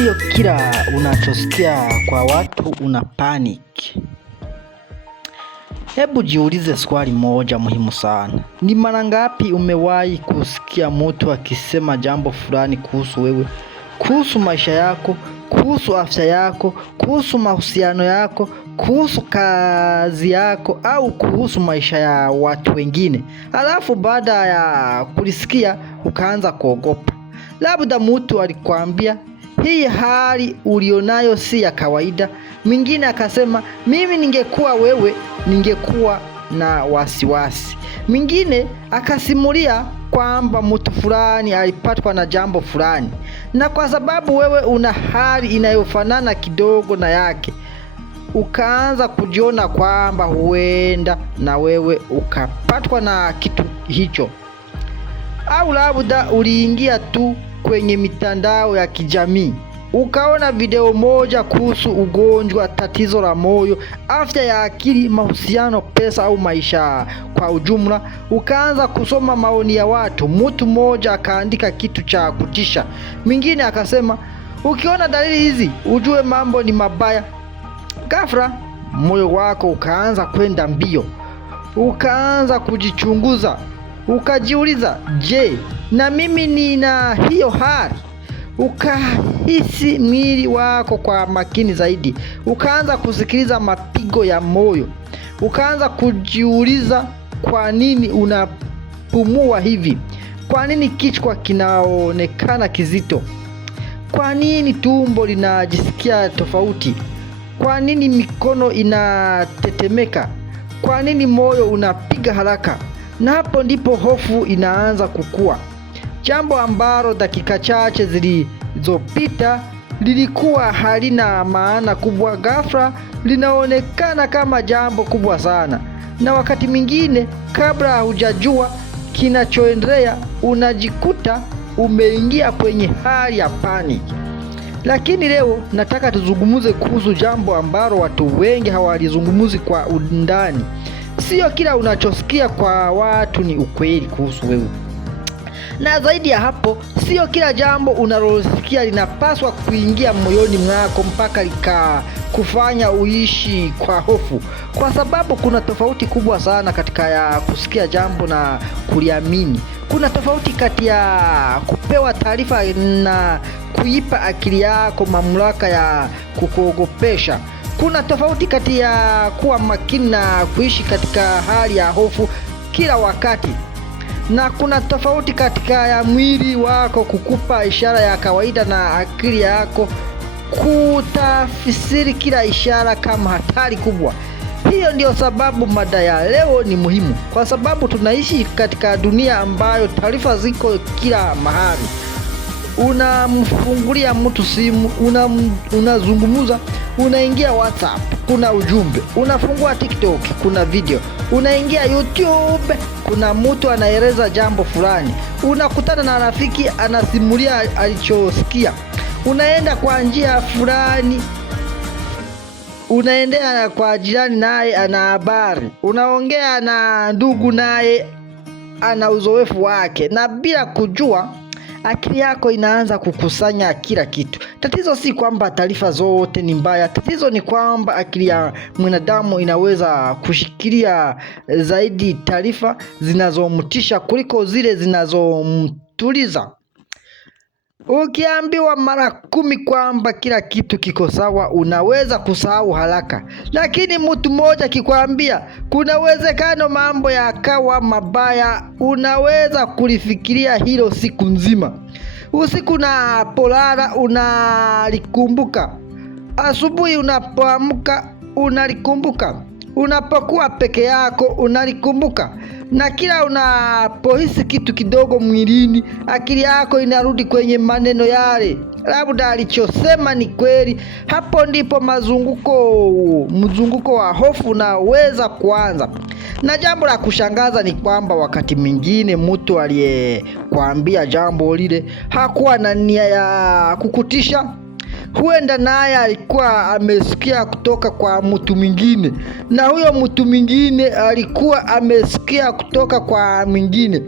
Sio kila unachosikia kwa watu una panic. Hebu jiulize swali moja muhimu sana. Ni mara ngapi umewahi kusikia mtu akisema jambo fulani kuhusu wewe, kuhusu maisha yako, kuhusu afya yako, kuhusu mahusiano yako, kuhusu kazi yako au kuhusu maisha ya watu wengine. Alafu baada ya kulisikia ukaanza kuogopa. Labda mtu alikwambia hii hali ulionayo si ya kawaida. Mwingine akasema mimi ningekuwa wewe ningekuwa na wasiwasi. Mwingine akasimulia kwamba mtu fulani alipatwa na jambo fulani, na kwa sababu wewe una hali inayofanana kidogo na yake, ukaanza kujiona kwamba huenda na wewe ukapatwa na kitu hicho. Au labda uliingia tu kwenye mitandao ya kijamii ukaona video moja kuhusu ugonjwa, tatizo la moyo, afya ya akili, mahusiano, pesa au maisha kwa ujumla. Ukaanza kusoma maoni ya watu. Mtu mmoja akaandika kitu cha kutisha, mwingine akasema ukiona dalili hizi ujue mambo ni mabaya. Ghafla moyo wako ukaanza kwenda mbio, ukaanza kujichunguza, ukajiuliza, je, na mimi nina hiyo hali? Ukahisi mwili wako kwa makini zaidi, ukaanza kusikiliza mapigo ya moyo, ukaanza kujiuliza kwa nini unapumua hivi, kwa nini kichwa kinaonekana kizito, kwa nini tumbo linajisikia tofauti, kwa nini mikono inatetemeka, kwa nini moyo unapiga haraka. Na hapo ndipo hofu inaanza kukua. Jambo ambalo dakika chache zilizopita lilikuwa halina maana kubwa, ghafla linaonekana kama jambo kubwa sana. Na wakati mwingine kabla hujajua kinachoendelea, unajikuta umeingia kwenye hali ya panic. Lakini leo nataka tuzungumuze kuhusu jambo ambalo watu wengi hawalizungumuzi kwa undani. Sio kila unachosikia kwa watu ni ukweli kuhusu wewe. Na zaidi ya hapo, sio kila jambo unalosikia linapaswa kuingia moyoni mwako mpaka kufanya uishi kwa hofu. Kwa sababu kuna tofauti kubwa sana katika ya kusikia jambo na kuliamini. Kuna tofauti kati ya kupewa taarifa na kuipa akili yako mamlaka ya kukuogopesha. Kuna tofauti kati ya kuwa makini na kuishi katika hali ya hofu kila wakati. Na kuna tofauti katika ya mwili wako kukupa ishara ya kawaida na akili yako kutafsiri kila ishara kama hatari kubwa. Hiyo ndio sababu mada ya leo ni muhimu, kwa sababu tunaishi katika dunia ambayo taarifa ziko kila mahali. Unamfungulia mtu simu, unazungumuza, unaingia WhatsApp, kuna ujumbe, unafungua TikTok, kuna video, unaingia YouTube, kuna mtu anaeleza jambo fulani, unakutana na rafiki anasimulia alichosikia, unaenda kwa njia fulani, unaendea kwa jirani naye ana habari, unaongea na ndugu naye ana uzoefu wake, na bila kujua akili yako inaanza kukusanya kila kitu. Tatizo si kwamba taarifa zote ni mbaya. Tatizo ni kwamba akili ya mwanadamu inaweza kushikilia zaidi taarifa zinazomtisha kuliko zile zinazomtuliza. Ukiambiwa mara 10 kwamba kila kitu kiko sawa, unaweza kusahau haraka. Lakini mtu mmoja akikwambia kuna uwezekano mambo yakawa mabaya, unaweza kulifikiria hilo siku nzima. Usiku unapolala unalikumbuka, asubuhi unapoamka unalikumbuka, unapokuwa peke yako unalikumbuka, na kila unapohisi kitu kidogo mwilini, akili yako inarudi kwenye maneno yale. Labda alichosema ni kweli. Hapo ndipo mzunguko wa hofu unaweza kuanza. Na jambo la kushangaza ni kwamba wakati mwingine mtu aliyekwambia jambo lile hakuwa na nia ya kukutisha. huenda naye alikuwa amesikia kutoka kwa mtu mwingine, na huyo mtu mwingine alikuwa amesikia kutoka kwa mwingine.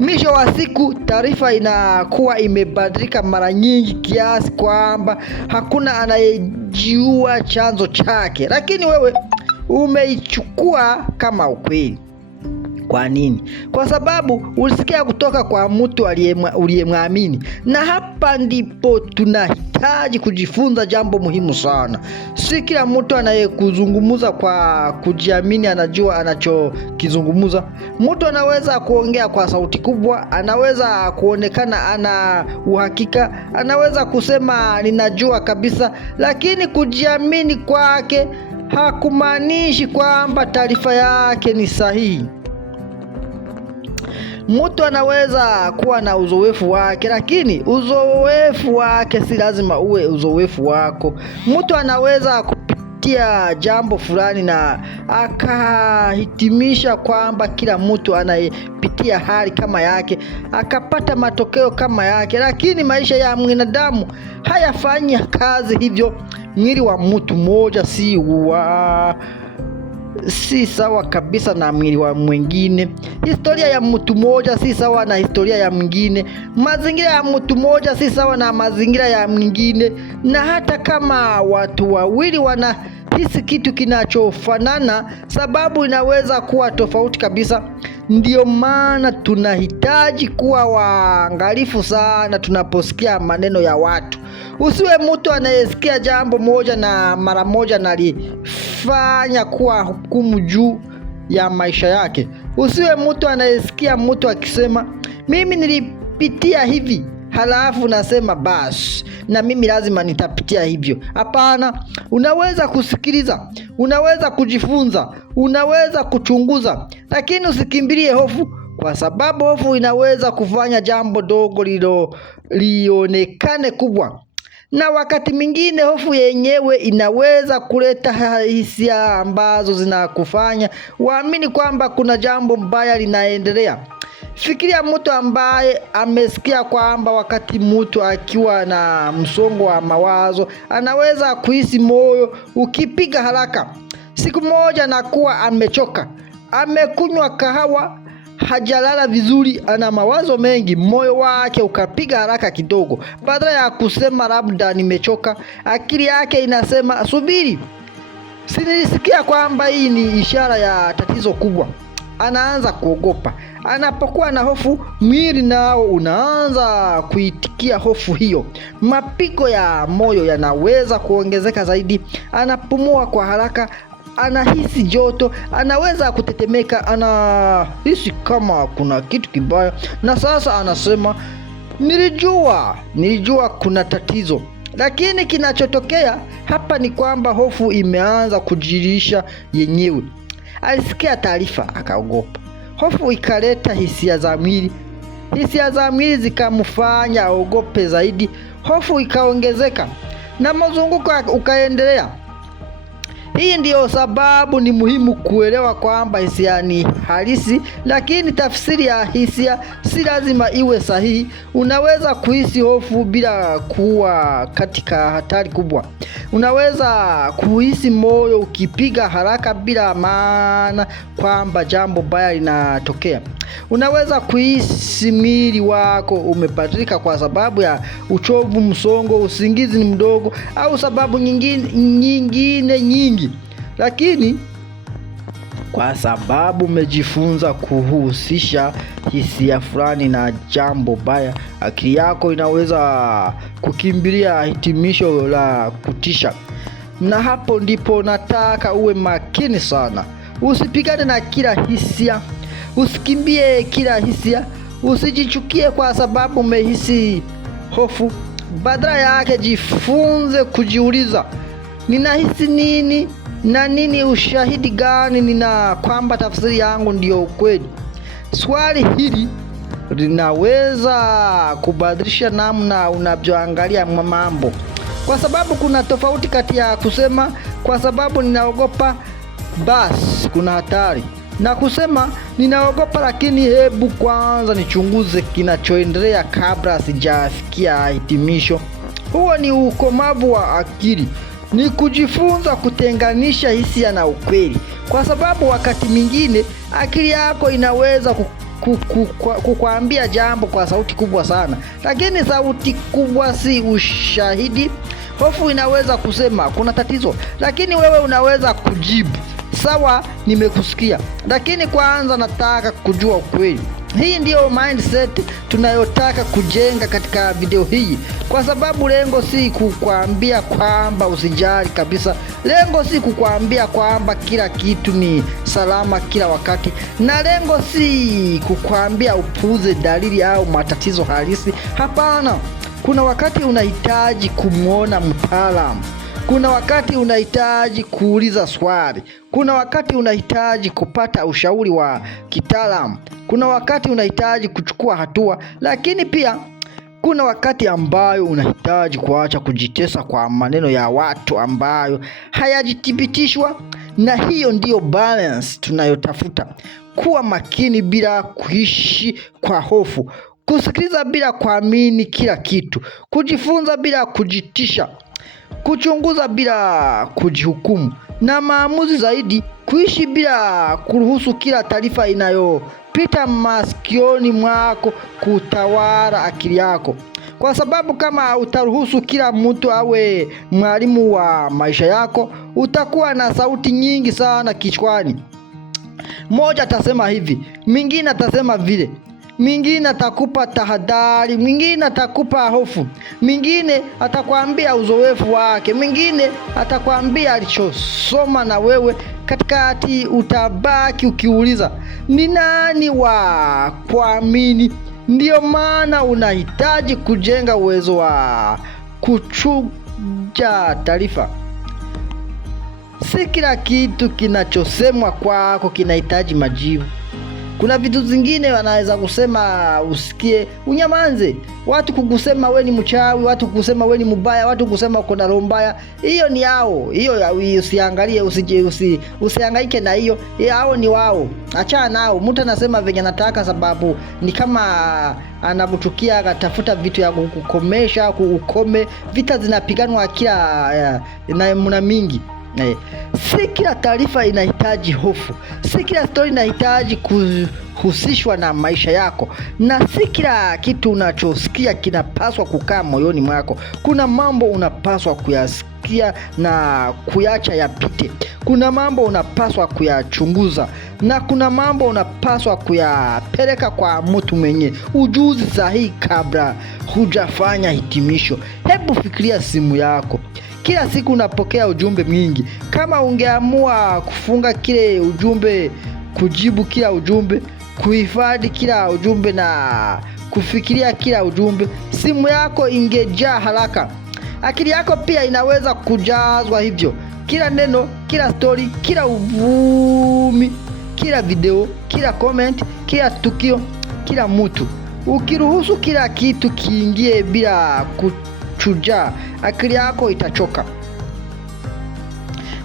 Mwisho wa siku taarifa inakuwa imebadilika mara nyingi kiasi kwamba hakuna anayejua chanzo chake, lakini wewe umeichukua kama ukweli. Kwa nini? Kwa sababu ulisikia kutoka kwa mtu uliyemwamini. Na hapa ndipo tunahitaji kujifunza jambo muhimu sana. Si kila mtu anayekuzungumza kwa kujiamini anajua anachokizungumza. Mtu anaweza kuongea kwa sauti kubwa, anaweza kuonekana ana uhakika, anaweza kusema ninajua kabisa, lakini kujiamini kwake hakumaanishi kwamba taarifa yake ni sahihi. Mtu anaweza kuwa na uzoefu wake, lakini uzoefu wake si lazima uwe uzoefu wako. Mtu anaweza kupitia jambo fulani na akahitimisha kwamba kila mtu anayepitia hali kama yake akapata matokeo kama yake, lakini maisha ya mwanadamu hayafanyi kazi hivyo. Mwili wa mtu mmoja si sawa kabisa na mwili wa mwingine. Historia ya mtu mmoja si sawa na historia ya mwingine. Mazingira ya mtu mmoja si sawa na mazingira ya mwingine. Na hata kama watu wawili wanahisi kitu kinachofanana, sababu inaweza kuwa tofauti kabisa. Ndiyo maana tunahitaji kuwa waangalifu sana tunaposikia maneno ya watu. Usiwe mtu anayesikia jambo moja na mara moja nalifanya kuwa hukumu juu ya maisha yake. Usiwe mtu anayesikia mtu akisema mimi nilipitia hivi, halafu nasema basi na mimi lazima nitapitia hivyo. Hapana, unaweza kusikiliza, unaweza kujifunza, unaweza kuchunguza, lakini usikimbilie hofu, kwa sababu hofu inaweza kufanya jambo dogo lionekane kubwa. Na wakati mwingine hofu yenyewe inaweza kuleta hisia ambazo zinakufanya uamini kwamba kuna jambo mbaya linaendelea. Fikiria mtu ambaye amesikia kwamba wakati mtu akiwa na msongo wa mawazo anaweza kuhisi moyo ukipiga haraka. Siku moja anakuwa amechoka, amekunywa kahawa, hajalala vizuri, ana mawazo mengi, moyo wake ukapiga haraka kidogo. Badala ya kusema labda nimechoka, akili yake inasema subiri, si nilisikia kwamba hii ni ishara ya tatizo kubwa. Anaanza kuogopa. Anapokuwa na hofu, mwili nao unaanza kuitikia hofu hiyo. Mapigo ya moyo yanaweza kuongezeka zaidi, anapumua kwa haraka, anahisi joto, anaweza kutetemeka, anahisi kama kuna kitu kibaya, na sasa anasema nilijua kuna tatizo. Lakini kinachotokea hapa ni kwamba hofu imeanza kujirisha yenyewe. Alisikia taarifa akaogopa. Hofu ikaleta hisia za mwili. Hisia za mwili zikamfanya aogope zaidi. Hofu ikaongezeka na mzunguko ukaendelea. Hii ndiyo sababu ni muhimu kuelewa kwamba hisia ni halisi, lakini tafsiri ya hisia si lazima iwe sahihi. Unaweza kuhisi hofu bila kuwa katika hatari kubwa. Unaweza kuhisi moyo ukipiga haraka bila maana kwamba jambo baya linatokea. Unaweza kuhisi mwili wako umebadilika kwa sababu ya uchovu, msongo, usingizi ni mdogo au sababu nyingine nyingi. Lakini kwa sababu umejifunza kuhusisha hisia fulani na jambo baya, akili yako inaweza kukimbilia hitimisho la kutisha. Na hapo ndipo nataka uwe makini sana. Usipigane na kila hisia. Usikimbie kila hisia. Usijichukie kwa sababu umehisi hofu. Badala yake jifunze kujiuliza, ninahisi nini na nini ushahidi gani nina kwamba tafsiri yangu ndiyo ukweli? Swali hili linaweza kubadilisha namna unavyoangalia mambo, kwa sababu kuna tofauti kati ya kusema kwa sababu ninaogopa basi kuna hatari, na kusema ninaogopa lakini hebu kwanza nichunguze kinachoendelea kabla sijafikia hitimisho. Huo ni ukomavu wa akili, ni kujifunza kutenganisha hisia na ukweli, kwa sababu wakati mwingine akili yako inaweza kukuambia jambo kwa sauti kubwa sana, lakini sauti kubwa si ushahidi. Hofu inaweza kusema kuna tatizo, lakini wewe unaweza kujibu sawa, nimekusikia, lakini kwanza nataka kujua ukweli. Hii ndiyo mindset tunayotaka kujenga katika video hii, kwa sababu lengo si kukwambia kwamba usijali kabisa. Lengo si kukwambia kwamba kila kitu ni salama kila wakati, na lengo si kukwambia upuuze dalili au matatizo halisi. Hapana. Kuna wakati unahitaji kumwona mtaalamu. Kuna wakati unahitaji kuuliza swali. Kuna wakati unahitaji kupata ushauri wa kitaalamu. Kuna wakati unahitaji kuchukua hatua, lakini pia kuna wakati ambayo unahitaji kuacha kujitesa kwa maneno ya watu ambayo hayajithibitishwa. Na hiyo ndiyo balance tunayotafuta. Kuwa makini bila kuishi kwa hofu, kusikiliza bila kuamini kila kitu, kujifunza bila kujitisha, kuchunguza bila kujihukumu, na maamuzi zaidi, kuishi bila kuruhusu kila taarifa inayopita masikioni mwako kutawala akili yako. Kwa sababu kama utaruhusu kila mtu awe mwalimu wa maisha yako, utakuwa na sauti nyingi sana kichwani. Mmoja atasema hivi, mwingine atasema vile, mwingine atakupa tahadhari, mwingine atakupa hofu, mwingine atakwambia uzoefu wake, mwingine atakwambia alichosoma, na wewe katikati utabaki ukiuliza ni nani wa kuamini. Ndiyo maana unahitaji kujenga uwezo wa kuchuja taarifa. Si kila kitu kinachosemwa kwako kinahitaji majibu. Kuna vitu zingine wanaweza kusema usikie unyamaze. Watu kukusema we ni mchawi, watu kukusema we ni mbaya, watu kukusema uko na roho mbaya. Hiyo ni yao. Hiyo usiangalie, usihangaike na hiyo. Hao ni wao. Achana nao. Mtu anasema venye anataka, sababu ni kama anabutukia akatafuta vitu ya kukomesha, kukome. Vita zinapiganwa kila na mingi. Si kila taarifa inahitaji hofu. Si kila story inahitaji kuhusishwa na maisha yako, na si kila kitu unachosikia kinapaswa kukaa moyoni mwako. Kuna mambo unapaswa kuyasikia na kuyacha yapite. Kuna mambo unapaswa kuyachunguza, na kuna mambo unapaswa kuyapeleka kwa mtu mwenye ujuzi sahihi kabla hujafanya hitimisho. Hebu fikiria simu yako. Kila siku unapokea ujumbe mwingi. Kama ungeamua kufunga kile ujumbe, kujibu kila ujumbe, kuhifadhi kila ujumbe na kufikiria kila ujumbe, simu yako ingejaa haraka. Akili yako pia inaweza kujazwa hivyo. Kila neno, kila story, kila uvumi, kila video, kila comment, kila tukio, kila mtu. Ukiruhusu kila kitu kiingie bila kuchuja, akili yako itachoka.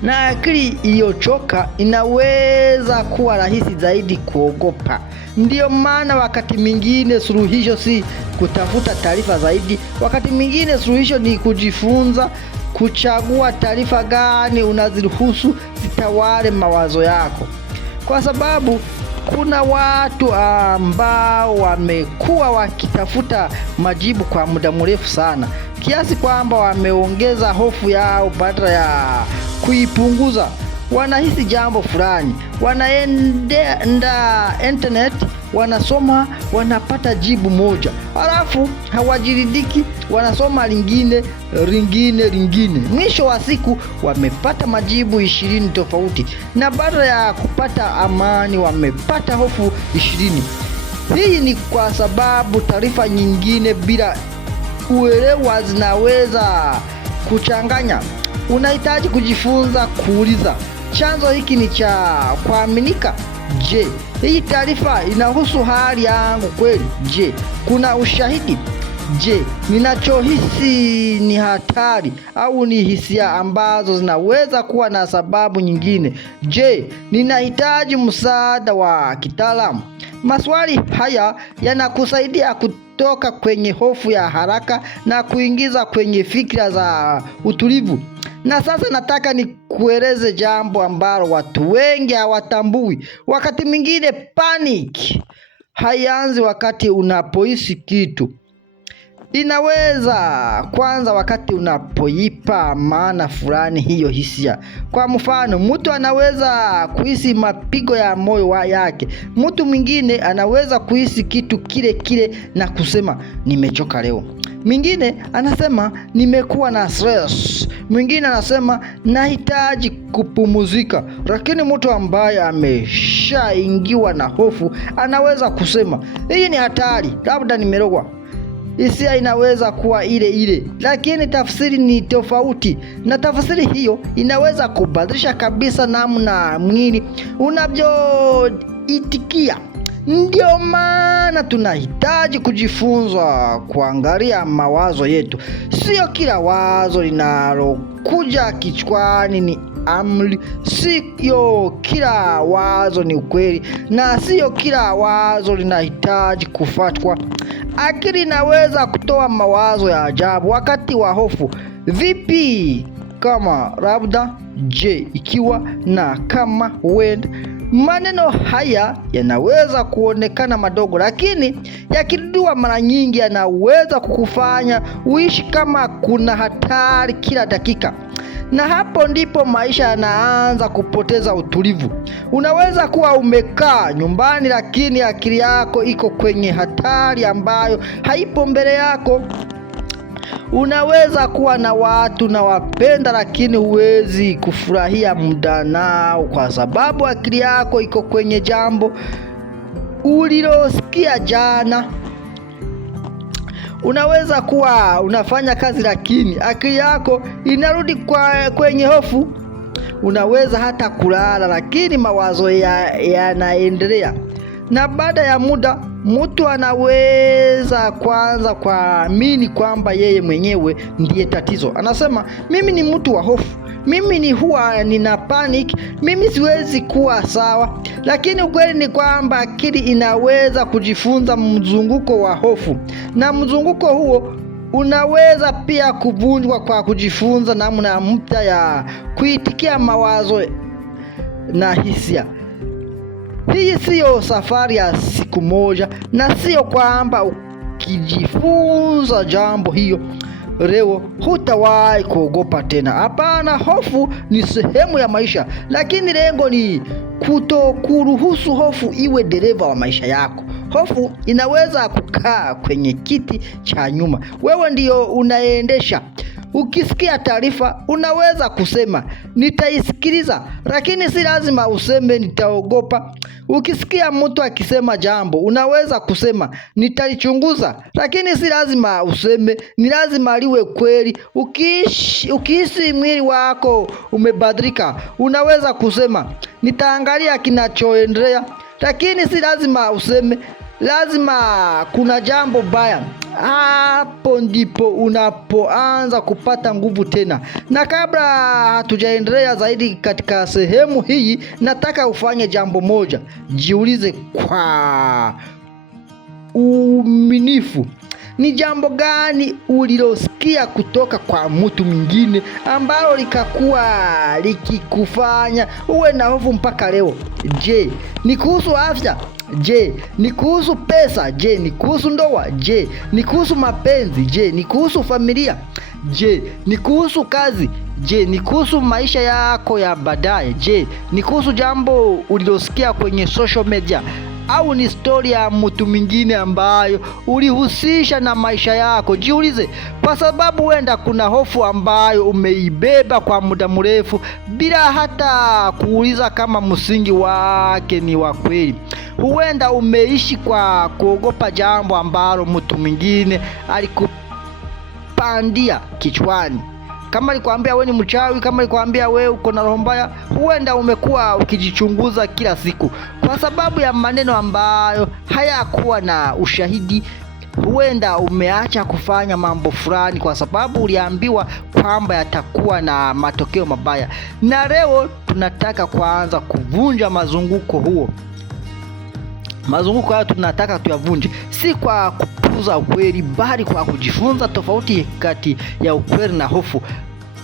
Na akili iliyochoka inaweza kuwa rahisi zaidi kuogopa. Ndiyo maana wakati mwingine suluhisho si kutafuta taarifa zaidi. Wakati mwingine suluhisho ni kujifunza kuchagua taarifa gani unaziruhusu zitawale mawazo yako. Kwa sababu kuna watu ambao wamekuwa wakitafuta majibu kwa muda mrefu sana, kiasi kwamba wameongeza hofu yao badala ya kuipunguza. Wanahisi jambo fulani, wanaenda internet, wanasoma, wanapata jibu moja, halafu hawajiridhiki, wanasoma lingine. Mwisho wa siku wamepata majibu 20 tofauti, na badala ya kupata amani wamepata hofu 20. Hii ni kwa sababu taarifa nyingine bila uelewa zinaweza kuchanganya. Unahitaji kujifunza kuuliza, chanzo hiki ni cha kuaminika? Je, hii taarifa inahusu hali yangu kweli? Je, kuna ushahidi? Je, ninachohisi ni hatari au ni hisia ambazo zinaweza kuwa na sababu nyingine? Je, ninahitaji msaada wa kitaalamu? Maswali haya yanakusaidia kutoka kwenye hofu ya haraka na kuingiza kwenye fikra za utulivu. Na sasa nataka nikueleze jambo ambalo watu wengi hawatambui. Wakati mwingine panic haianzi wakati unapohisi kitu. Inaweza kwanza wakati unapoipa maana fulani hiyo hisia. Kwa mfano, mtu anaweza kuhisi mapigo ya moyo yake. Mtu mwingine anaweza kuhisi kitu kile kile na kusema nimechoka leo. Mwingine anasema nimekuwa na stress. Mwingine anasema nahitaji kupumzika. Lakini mtu ambaye ameshaingiwa na hofu anaweza kusema hii ni hatari, labda nimerogwa. Hisia inaweza kuwa ile ile, lakini tafsiri ni tofauti, na tafsiri hiyo inaweza kubadilisha kabisa namna mwili unavyoitikia. Ndio maana tunahitaji kujifunza kuangalia mawazo yetu. Sio kila wazo linalokuja kichwani ni amri, sio kila wazo ni ukweli, na sio kila wazo linahitaji kufuatwa. Akili inaweza kutoa mawazo ya ajabu wakati wa hofu. Vipi kama, labda, je, ikiwa, na kama, when. Maneno haya yanaweza kuonekana madogo, lakini yakirudiwa mara nyingi yanaweza kukufanya uishi kama kuna hatari kila dakika. Na hapo ndipo maisha yanaanza kupoteza utulivu. Unaweza kuwa umekaa nyumbani, lakini akili yako iko kwenye hatari ambayo haipo mbele yako. Unaweza kuwa na watu na wapenda, lakini huwezi kufurahia muda nao kwa sababu akili yako iko kwenye jambo ulilosikia jana. Unaweza kuwa unafanya kazi, lakini akili yako inarudi kwenye hofu. Unaweza hata kulala, lakini mawazo yanaendelea. Na baada ya muda, mtu anaweza kuanza kuamini kwamba yeye mwenyewe ndiye tatizo. Anasema mimi ni mtu wa hofu, mimi huwa nina panic, mimi siwezi kuwa sawa. Lakini ukweli ni kwamba akili inaweza kujifunza mzunguko wa hofu, na mzunguko huo unaweza pia kuvunjwa kwa kujifunza namna mpya ya kuitikia mawazo na hisia. Hii siyo safari ya siku moja, na siyo kwamba ukijifunza jambo hiyo leo hutawahi kuogopa tena. Hapana, hofu ni sehemu ya maisha, lakini lengo ni kutokuruhusu hofu iwe dereva wa maisha yako. Hofu inaweza kukaa kwenye kiti cha nyuma, wewe ndio unaendesha. Ukisikia taarifa unaweza kusema nitaisikiliza, lakini si lazima useme nitaogopa. Ukisikia mtu akisema jambo unaweza kusema nitalichunguza, lakini si lazima useme ni lazima liwe kweli. Ukihisi mwili wako umebadilika unaweza kusema nitaangalia kinachoendelea, lakini si lazima useme lazima kuna jambo baya. Hapo ndipo unapoanza kupata nguvu tena. Na kabla hatujaendelea zaidi katika sehemu hii, nataka ufanye jambo moja. Jiulize kwa uaminifu, ni jambo gani ulilosikia kutoka kwa mtu mwingine ambalo likakuwa likikufanya uwe na hofu mpaka leo? Je, ni kuhusu afya? Je, ni kuhusu pesa? Je, ni kuhusu ndoa? Je, ni kuhusu mapenzi? Je, ni kuhusu familia? Je, ni kuhusu kazi? Je, ni kuhusu maisha yako ya baadaye? Je, ni kuhusu jambo ulilosikia kwenye social media? Au ni story ya mtu mwingine ambayo ulihusisha na maisha yako? Jiulize, kwa sababu huenda kuna hofu ambayo umeibeba kwa muda mrefu bila hata kuuliza kama msingi wake ni wa kweli. Huenda umeishi kwa kuogopa jambo ambalo mtu mwingine alikupandia kichwani. Kama alikwambia wewe ni mchawi, kama alikwambia wewe uko na roho mbaya, huenda umekuwa ukijichunguza kila siku kwa sababu ya maneno ambayo hayakuwa na ushahidi. Huenda umeacha kufanya mambo fulani kwa sababu uliambiwa kwamba yatakuwa na matokeo mabaya. Na leo tunataka kuanza kuvunja mazunguko huo. Mazunguko hayo tunataka tuyavunje, si kwa kupuuza ukweli, bali kwa kujifunza tofauti kati ya ukweli na hofu.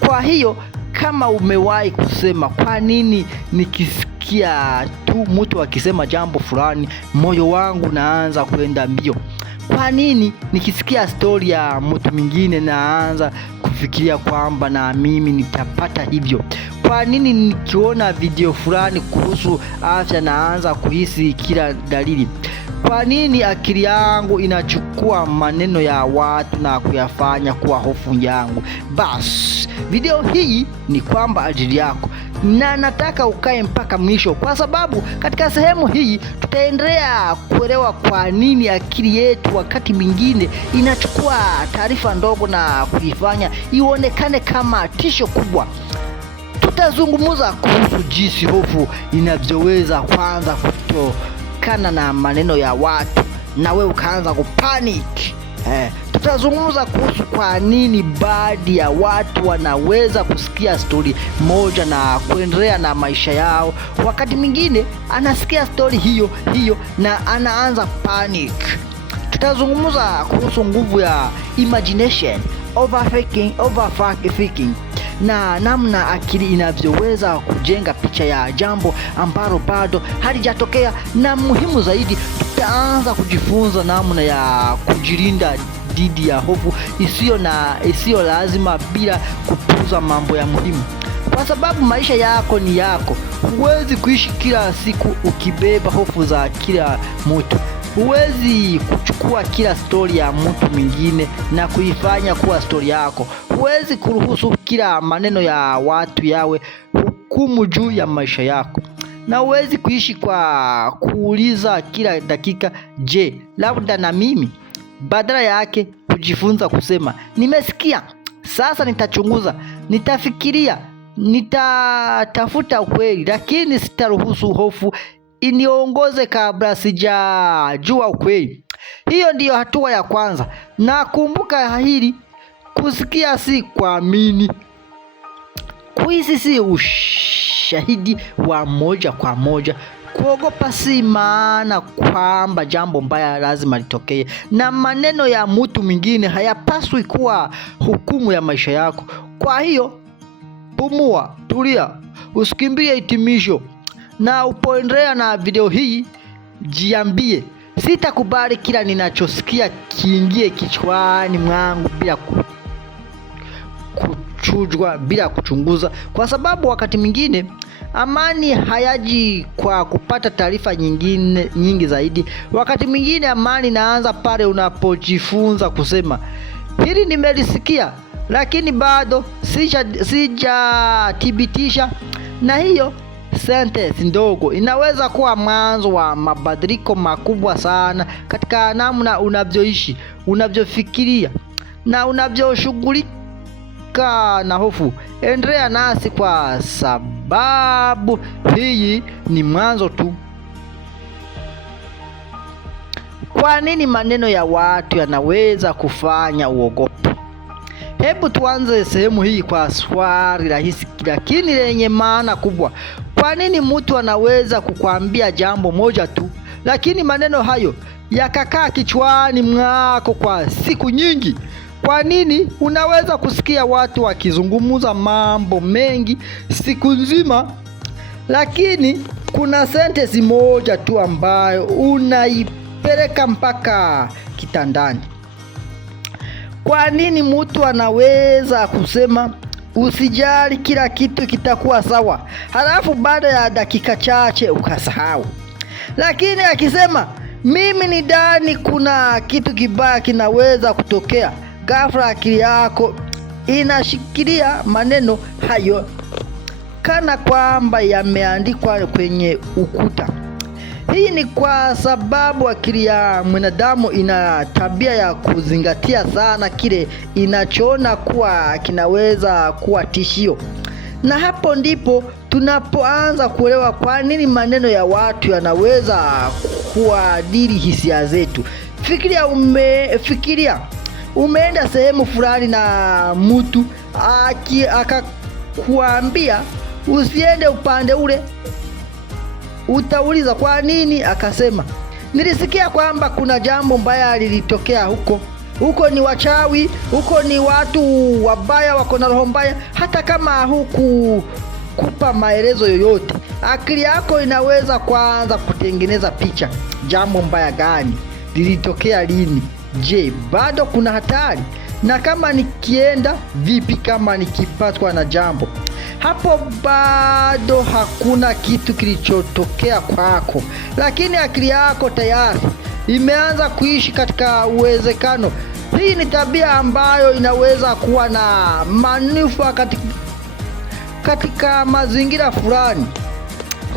Kwa hiyo kama umewahi kusema, kwa nini nikisikia tu mtu akisema jambo fulani moyo wangu naanza kwenda mbio? Kwa nini nikisikia stori ya mtu mwingine naanza kufikiria kwamba na mimi nitapata hivyo? Kwa nini nikiona video fulani kuhusu afya naanza kuhisi kila dalili? Kwa nini akili yangu inachukua maneno ya watu na kuyafanya kuwa hofu yangu? Bas, video hii ni kwamba ajili yako, na nataka ukae mpaka mwisho, kwa sababu katika sehemu hii tutaendelea kuelewa kwa nini akili yetu wakati mwingine inachukua taarifa ndogo na kuifanya ionekane kama tisho kubwa. Tutazungumza kuhusu jinsi hofu inavyoweza kwanza kutokana na maneno ya watu na wewe ukaanza kupanic. Tutazungumza kuhusu kwa nini baadhi ya watu wanaweza kusikia stori moja na kuendelea na maisha yao, wakati mwingine anasikia stori hiyo na anaanza panic. Tutazungumza kuhusu nguvu ya imagination, overthinking na namna akili inavyoweza kujenga picha ya jambo ambalo bado halijatokea, na muhimu zaidi tutaanza kujifunza namna ya kujilinda dhidi ya hofu isiyo lazima bila kupuuza mambo ya muhimu, kwa sababu maisha yako ni yako. Huwezi kuishi kila siku ukibeba hofu za kila mtu. Huwezi kuchukua kila stori ya mtu mwingine na kuifanya kuwa stori yako. Huwezi kuruhusu kila maneno ya watu yawe hukumu juu ya maisha yako, na huwezi kuishi kwa kuuliza kila dakika, je, labda na mimi? Badala yake kujifunza kusema, nimesikia, sasa nitachunguza, nitafikiria, nitatafuta ukweli, lakini sitaruhusu hofu iniongoze kabla sijajua ukweli. Hiyo ndiyo hatua ya kwanza. Na kumbuka hili, kusikia si kuamini. Kuhisi si ushahidi wa moja kwa moja. Kuogopa si maana kwamba jambo mbaya lazima litokee, na maneno ya mtu mwingine hayapaswi kuwa hukumu ya maisha yako. Kwa hiyo pumua, tulia, usikimbie hitimisho. Na upoendelea na video hii, jiambie, sitakubali kila ninachosikia kiingie kichwani mwangu bila kuchujwa, bila kuchunguza, kwa sababu wakati mwingine amani hayaji kwa kupata taarifa nyingi zaidi. Wakati mwingine amani inaanza pale unapojifunza kusema, hili nimelisikia lakini bado sijathibitisha. Na hiyo sentence ndogo inaweza kuwa mwanzo wa mabadiliko makubwa sana katika namna unavyoishi, unavyofikiria na unavyoshughulika na hofu. Endelea nasi kwa sababu hii ni mwanzo tu. Kwa nini maneno ya watu yanaweza kufanya uogope? Hebu tuanze sehemu hii kwa swali rahisi lakini lenye maana kubwa. Kwa nini mtu anaweza kukwambia jambo moja tu, lakini maneno hayo yakakaa kichwani mwako kwa siku nyingi? Kwa nini unaweza kusikia watu wakizungumza mambo mengi siku nzima, lakini kuna sentence moja tu ambayo unaipeleka mpaka kitandani? Kwa nini mtu anaweza kusema usijali, kila kitu kitakuwa sawa, halafu baada ya dakika chache ukasahau? Lakini akisema mimi ni ndani kuna kitu kibaya kinaweza kutokea, ghafla akili yako inashikilia maneno hayo kana kwamba yameandikwa kwenye ukuta. Hii ni kwa sababu akili ya mwanadamu ina tabia ya kuzingatia sana kile inachoona kuwa kinaweza kuwa tishio. Na hapo ndipo tunapoanza kuelewa kwa nini maneno ya watu yanaweza kuadhiri hisia zetu. Fikiria umeenda sehemu fulani na mtu akakuambia usiende upande ule. Utauliza kwa nini? Akasema Nilisikia kwamba kuna jambo mbaya lilitokea huko ni wachawi, huko ni watu wabaya, wako na roho mbaya. Hata kama kupa maelezo yoyote, akili yako inaweza kwanza kutengeneza picha. Jambo mbaya gani lilitokea lini? Je, bado kuna hatari? Na kama nikienda vipi kama nikipatwa na jambo? Hapo bado hakuna kitu kilichotokea kwako, lakini akili yako tayari imeanza kuishi katika uwezekano. Hii ni tabia ambayo inaweza kuwa na manufaa katika mazingira fulani,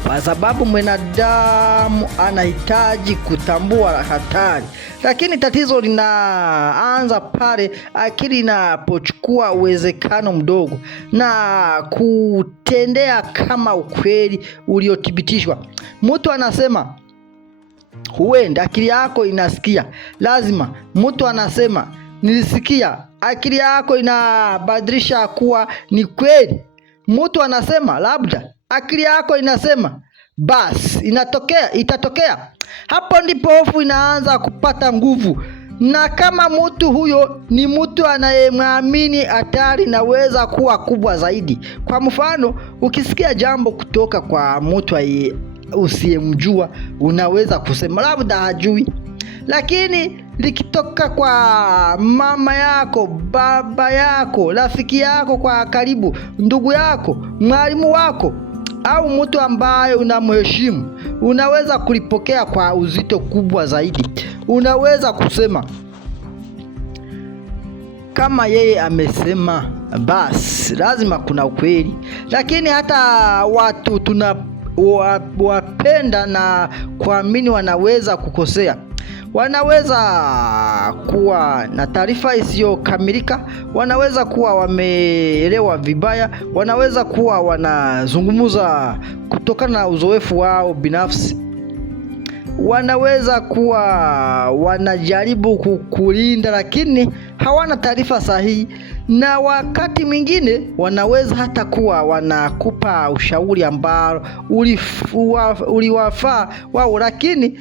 kwa sababu mwanadamu anahitaji kutambua hatari. Lakini tatizo linaanza pale akili inapochukua uwezekano mdogo na kutendea kama ukweli uliothibitishwa. Mtu anasema huenda, akili yako inasikia lazima. Mtu anasema nilisikia, akili yako inabadilisha kuwa ni kweli. Mtu anasema labda, akili yako inasema basi itatokea. Hapo ndipo hofu inaanza kupata nguvu. Na kama mtu huyo ni mtu anayemwamini, hatari inaweza kuwa kubwa zaidi. Kwa mfano, ukisikia jambo kutoka kwa mtu usiyemjua, unaweza kusema labda hajui. Lakini likitoka kwa mama yako, baba yako, rafiki yako kwa karibu, ndugu yako, mwalimu wako au mtu ambaye unamheshimu, unaweza kulipokea kwa uzito kubwa zaidi. Unaweza kusema kama yeye amesema, basi lazima kuna ukweli. Lakini hata watu tunawapenda na kuamini wanaweza kukosea. Wanaweza kuwa na taarifa isiyokamilika, wanaweza kuwa wameelewa vibaya, wanaweza kuwa wanazungumza kutokana na uzoefu wao binafsi, wanaweza kuwa wanajaribu kukulinda lakini hawana taarifa sahihi, na wakati mwingine wanaweza hata kuwa wanakupa ushauri ambao uliwafaa wao lakini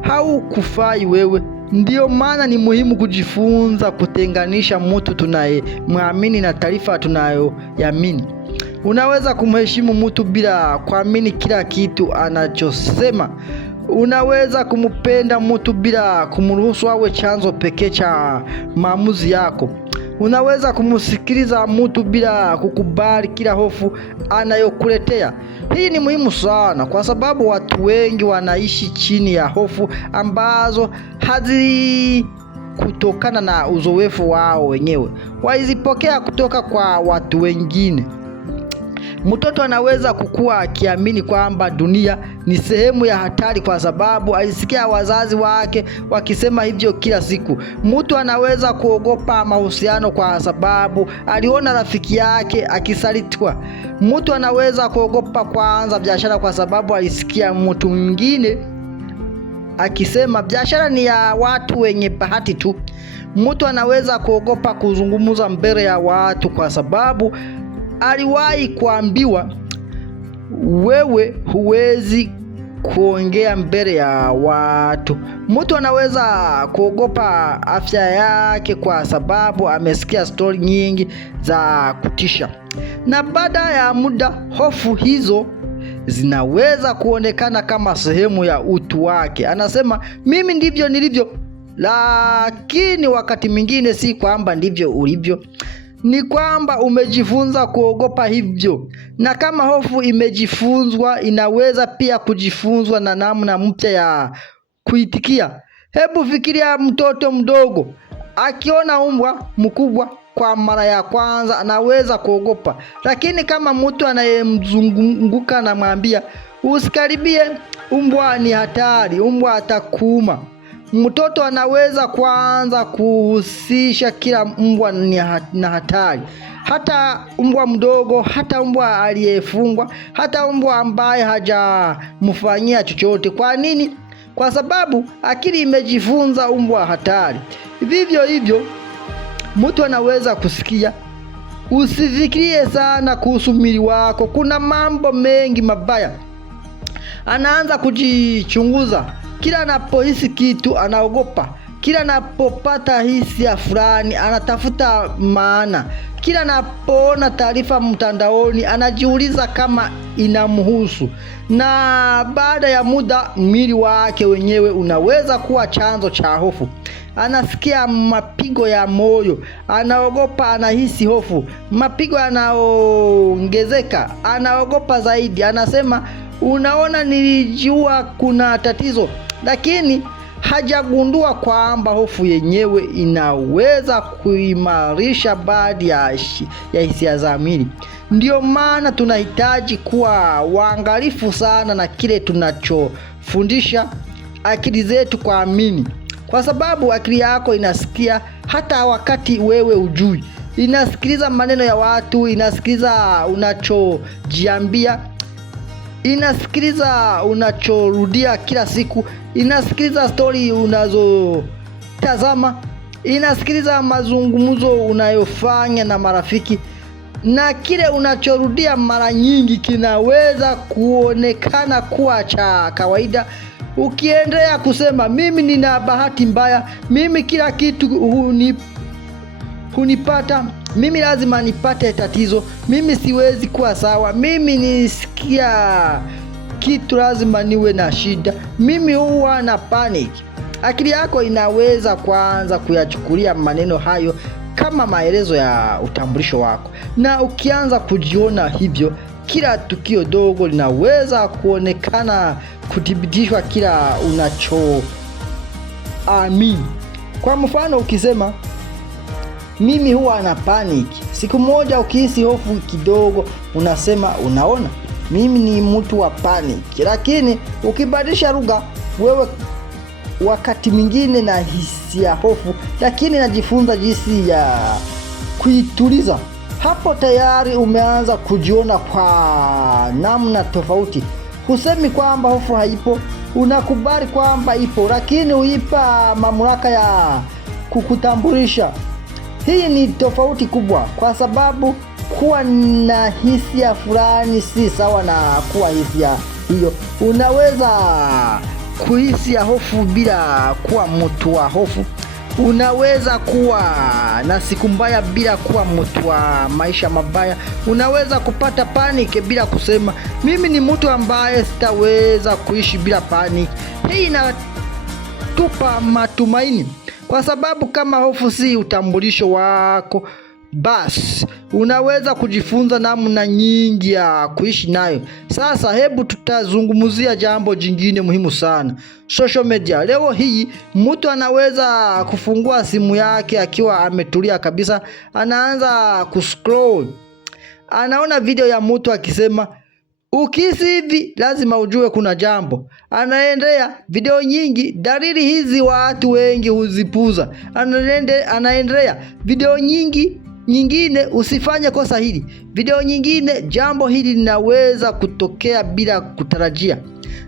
haukufai wewe. Ndiyo maana ni muhimu kujifunza kutenganisha mtu tunayemwamini na taarifa tunayoamini. Unaweza kumheshimu mtu bila kuamini kila kitu anachosema. Unaweza kumpenda mtu bila kumruhusu awe chanzo pekee cha maamuzi yako. Unaweza kumsikiliza mtu bila kukubali kila hofu anayokuletea. Hii ni muhimu sana kwa sababu watu wengi wanaishi chini ya hofu ambazo kutokana na uzoefu wao wenyewe, walizipokea kutoka kwa watu wengine. Mtoto anaweza kukua akiamini kwamba dunia ni sehemu ya hatari kwa sababu alisikia wazazi wake wakisema hivyo kila siku. Mtu anaweza kuogopa mahusiano kwa sababu aliona rafiki yake akisalitiwa. Mtu anaweza kuogopa kuanza biashara kwa sababu alisikia mtu mwingine akisema biashara ni ya watu wenye bahati tu. Mtu anaweza kuogopa kuzungumza mbele ya watu kwa sababu aliwahi kuambiwa wewe huwezi kuongea mbele ya watu. Mtu anaweza kuogopa afya yake kwa sababu amesikia stori nyingi za kutisha. Na baada ya muda, hofu hizo zinaweza kuonekana kama sehemu ya utu wake. Anasema mimi ndivyo nilivyo, lakini wakati mwingine si kwamba ndivyo ulivyo, ni kwamba umejifunza kuogopa hivyo. Na kama hofu imejifunzwa, inaweza pia kujifunzwa na namna mpya ya kuitikia. Hebu fikiria mtoto mdogo akiona mbwa mkubwa kwa mara ya kwanza, anaweza kuogopa. Lakini kama mtu anayemzunguka anamwambia usikaribie, mbwa ni hatari, mbwa atakuuma, mtoto anaweza kuanza kuhusisha kila mbwa na hatari. Hata mbwa mdogo, hata mbwa aliyefungwa, hata mbwa ambaye hajamfanyia chochote. Kwa nini? Kwa sababu akili imejifunza mbwa hatari. Vivyo hivyo, mtu anaweza kusikia usifikirie sana kuhusu mwili wako, kuna mambo mengi mabaya. Anaanza kujichunguza Kila anapohisi kitu anaogopa. Kila anapopata hisia fulani anatafuta maana. Kila anapoona taarifa mtandaoni anajiuliza kama inamhusu. Na baada ya muda mwili wake wenyewe unaweza kuwa chanzo cha hofu. Anasikia mapigo ya moyo, anaogopa, anahisi hofu. Mapigo yanaongezeka, anaogopa zaidi. Anasema, unaona, nilijua kuna tatizo. Lakini hajagundua kwamba hofu yenyewe inaweza kuimarisha baadhi ya hisia za mwili. Ndio maana tunahitaji kuwa waangalifu sana na kile tunachofundisha akili zetu kuamini, kwa sababu akili yako inasikia hata wakati wewe hujui. Inasikiliza maneno ya watu, inasikiliza unachojiambia, inasikiliza unachorudia kila siku, inasikiliza story unazotazama, inasikiliza mazungumzo unayofanya na marafiki. Na kile unachorudia mara nyingi kinaweza kuonekana kuwa cha kawaida. Ukiendelea kusema, mimi nina bahati mbaya, mimi kila kitu hunipata, mimi lazima nipate tatizo, mimi siwezi kuwa sawa, mimi nisikia kitu lazima niwe na shida, mimi huwa na panic. Akili yako inaweza kuanza kuyachukulia maneno hayo kama maelezo ya utambulisho wako. Na ukianza kujiona hivyo, kila tukio dogo linaweza kuonekana kuthibitishwa kila unachoamini. Kwa mfano, ukisema mimi huwa na panic, siku moja ukihisi hofu kidogo unasema, unaona, mimi ni mtu wa panic. Lakini ukibadilisha lugha, wewe wakati mwingine na hisia hofu, lakini najifunza jinsi ya kuituliza, hapo tayari umeanza kujiona kwa namna tofauti. Husemi kwamba hofu haipo, unakubali kwamba ipo, lakini uipa mamlaka ya kukutambulisha. Hii ni tofauti kubwa, kwa sababu kuwa na hisia fulani si sawa na kuwa hisia hiyo. Unaweza kuhisi hofu bila kuwa mtu wa hofu. Unaweza kuwa na siku mbaya bila kuwa mtu wa maisha mabaya. Unaweza kupata panic bila kusema, mimi ni mtu ambaye sitaweza kuishi bila panic. Hii inatupa matumaini, kwa sababu kama hofu si utambulisho wako, basi unaweza kujifunza namna nyingi ya kuishi nayo. Sasa hebu tutazungumzia jambo jingine muhimu sana, social media. Leo hii mtu anaweza kufungua simu yake akiwa ametulia kabisa, anaanza kuscroll, anaona video ya mtu akisema, ukihisi hivi lazima ujue kuna jambo. Anaendelea video nyingi, dalili hizi watu wengi huzipuza. Anaendelea video nyingine, usifanye kosa hili. Video nyingine, jambo hili linaweza kutokea bila kutarajia.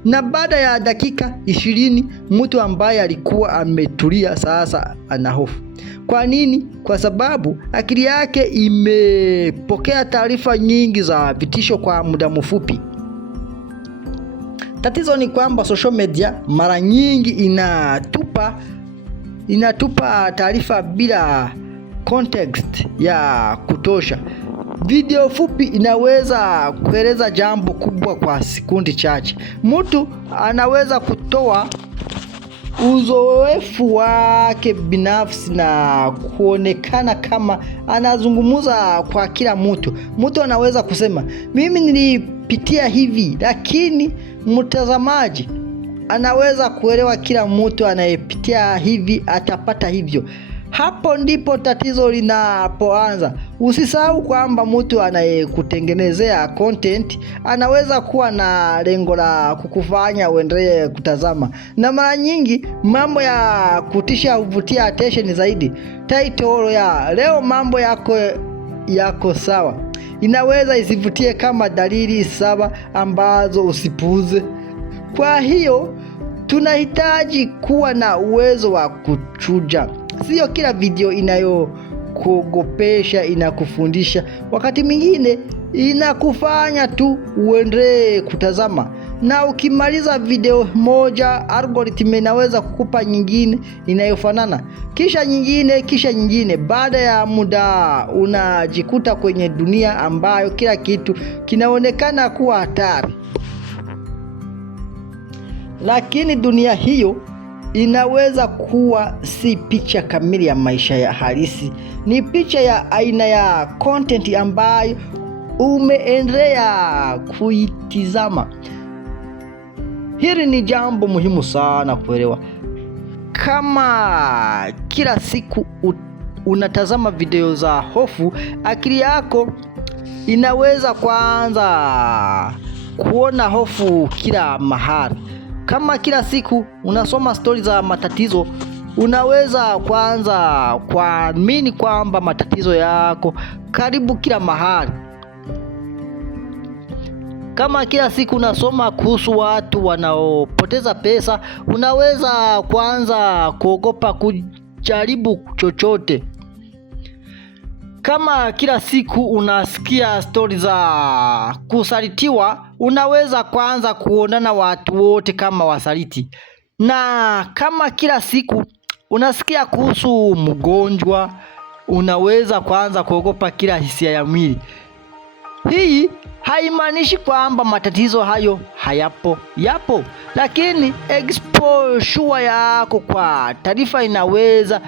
Na baada ya dakika 20 mtu ambaye alikuwa ametulia sasa ana hofu. Kwa nini? Kwa sababu akili yake imepokea taarifa nyingi za vitisho kwa muda mfupi. Tatizo ni kwamba social media mara nyingi inatupa taarifa bila context ya kutosha. Video fupi inaweza kueleza jambo kubwa kwa sekundi chache. Mtu anaweza kutoa uzoefu wake binafsi na kuonekana kama anazungumza kwa kila mtu. Mtu anaweza kusema, mimi nilipitia hivi, lakini mtazamaji anaweza kuelewa kila mtu anayepitia hivi atapata hivyo. Hapo ndipo tatizo linapoanza. Usisahau kwamba mtu anayekutengenezea content anaweza kuwa na lengo la kukufanya uendelee kutazama. Na mara nyingi mambo ya kutisha huvutia attention zaidi. Title ya leo mambo yako sawa inaweza isivutie kama dalili 7 ambazo usipuuze. Kwa hiyo tunahitaji kuwa na uwezo wa kuchuja. Sio kila video inayokuogopesha inakufundisha. Wakati mwingine inakufanya tu uendelee kutazama. na ukimaliza video moja algorithm inaweza kukupa nyingine inayofanana, kisha nyingine, kisha nyingine. Baada ya muda unajikuta kwenye dunia ambayo kila kitu kinaonekana kuwa hatari. Lakini dunia hiyo inaweza kuwa si picha kamili ya maisha ya halisi. Ni picha ya aina ya content ambayo umeendelea kuitizama. Hili ni jambo muhimu sana kuelewa. Kama kila siku unatazama video za hofu, akili yako inaweza kuanza kuona hofu kila mahali. Kama kila siku unasoma stori za matatizo, unaweza kuanza kuamini kwamba matatizo yako karibu kila mahali. Kama kila siku unasoma kuhusu watu wanaopoteza pesa, unaweza kuanza kuogopa kujaribu chochote. Kama kila siku unasikia stori za kusalitiwa, unaweza kuanza kuonana watu wote kama wasaliti. Na kama kila siku unasikia kuhusu mgonjwa, unaweza kuanza kuogopa kila hisia ya mwili. Hii haimaanishi kwamba matatizo hayo hayapo, yapo, lakini exposure yako kwa taarifa inaweza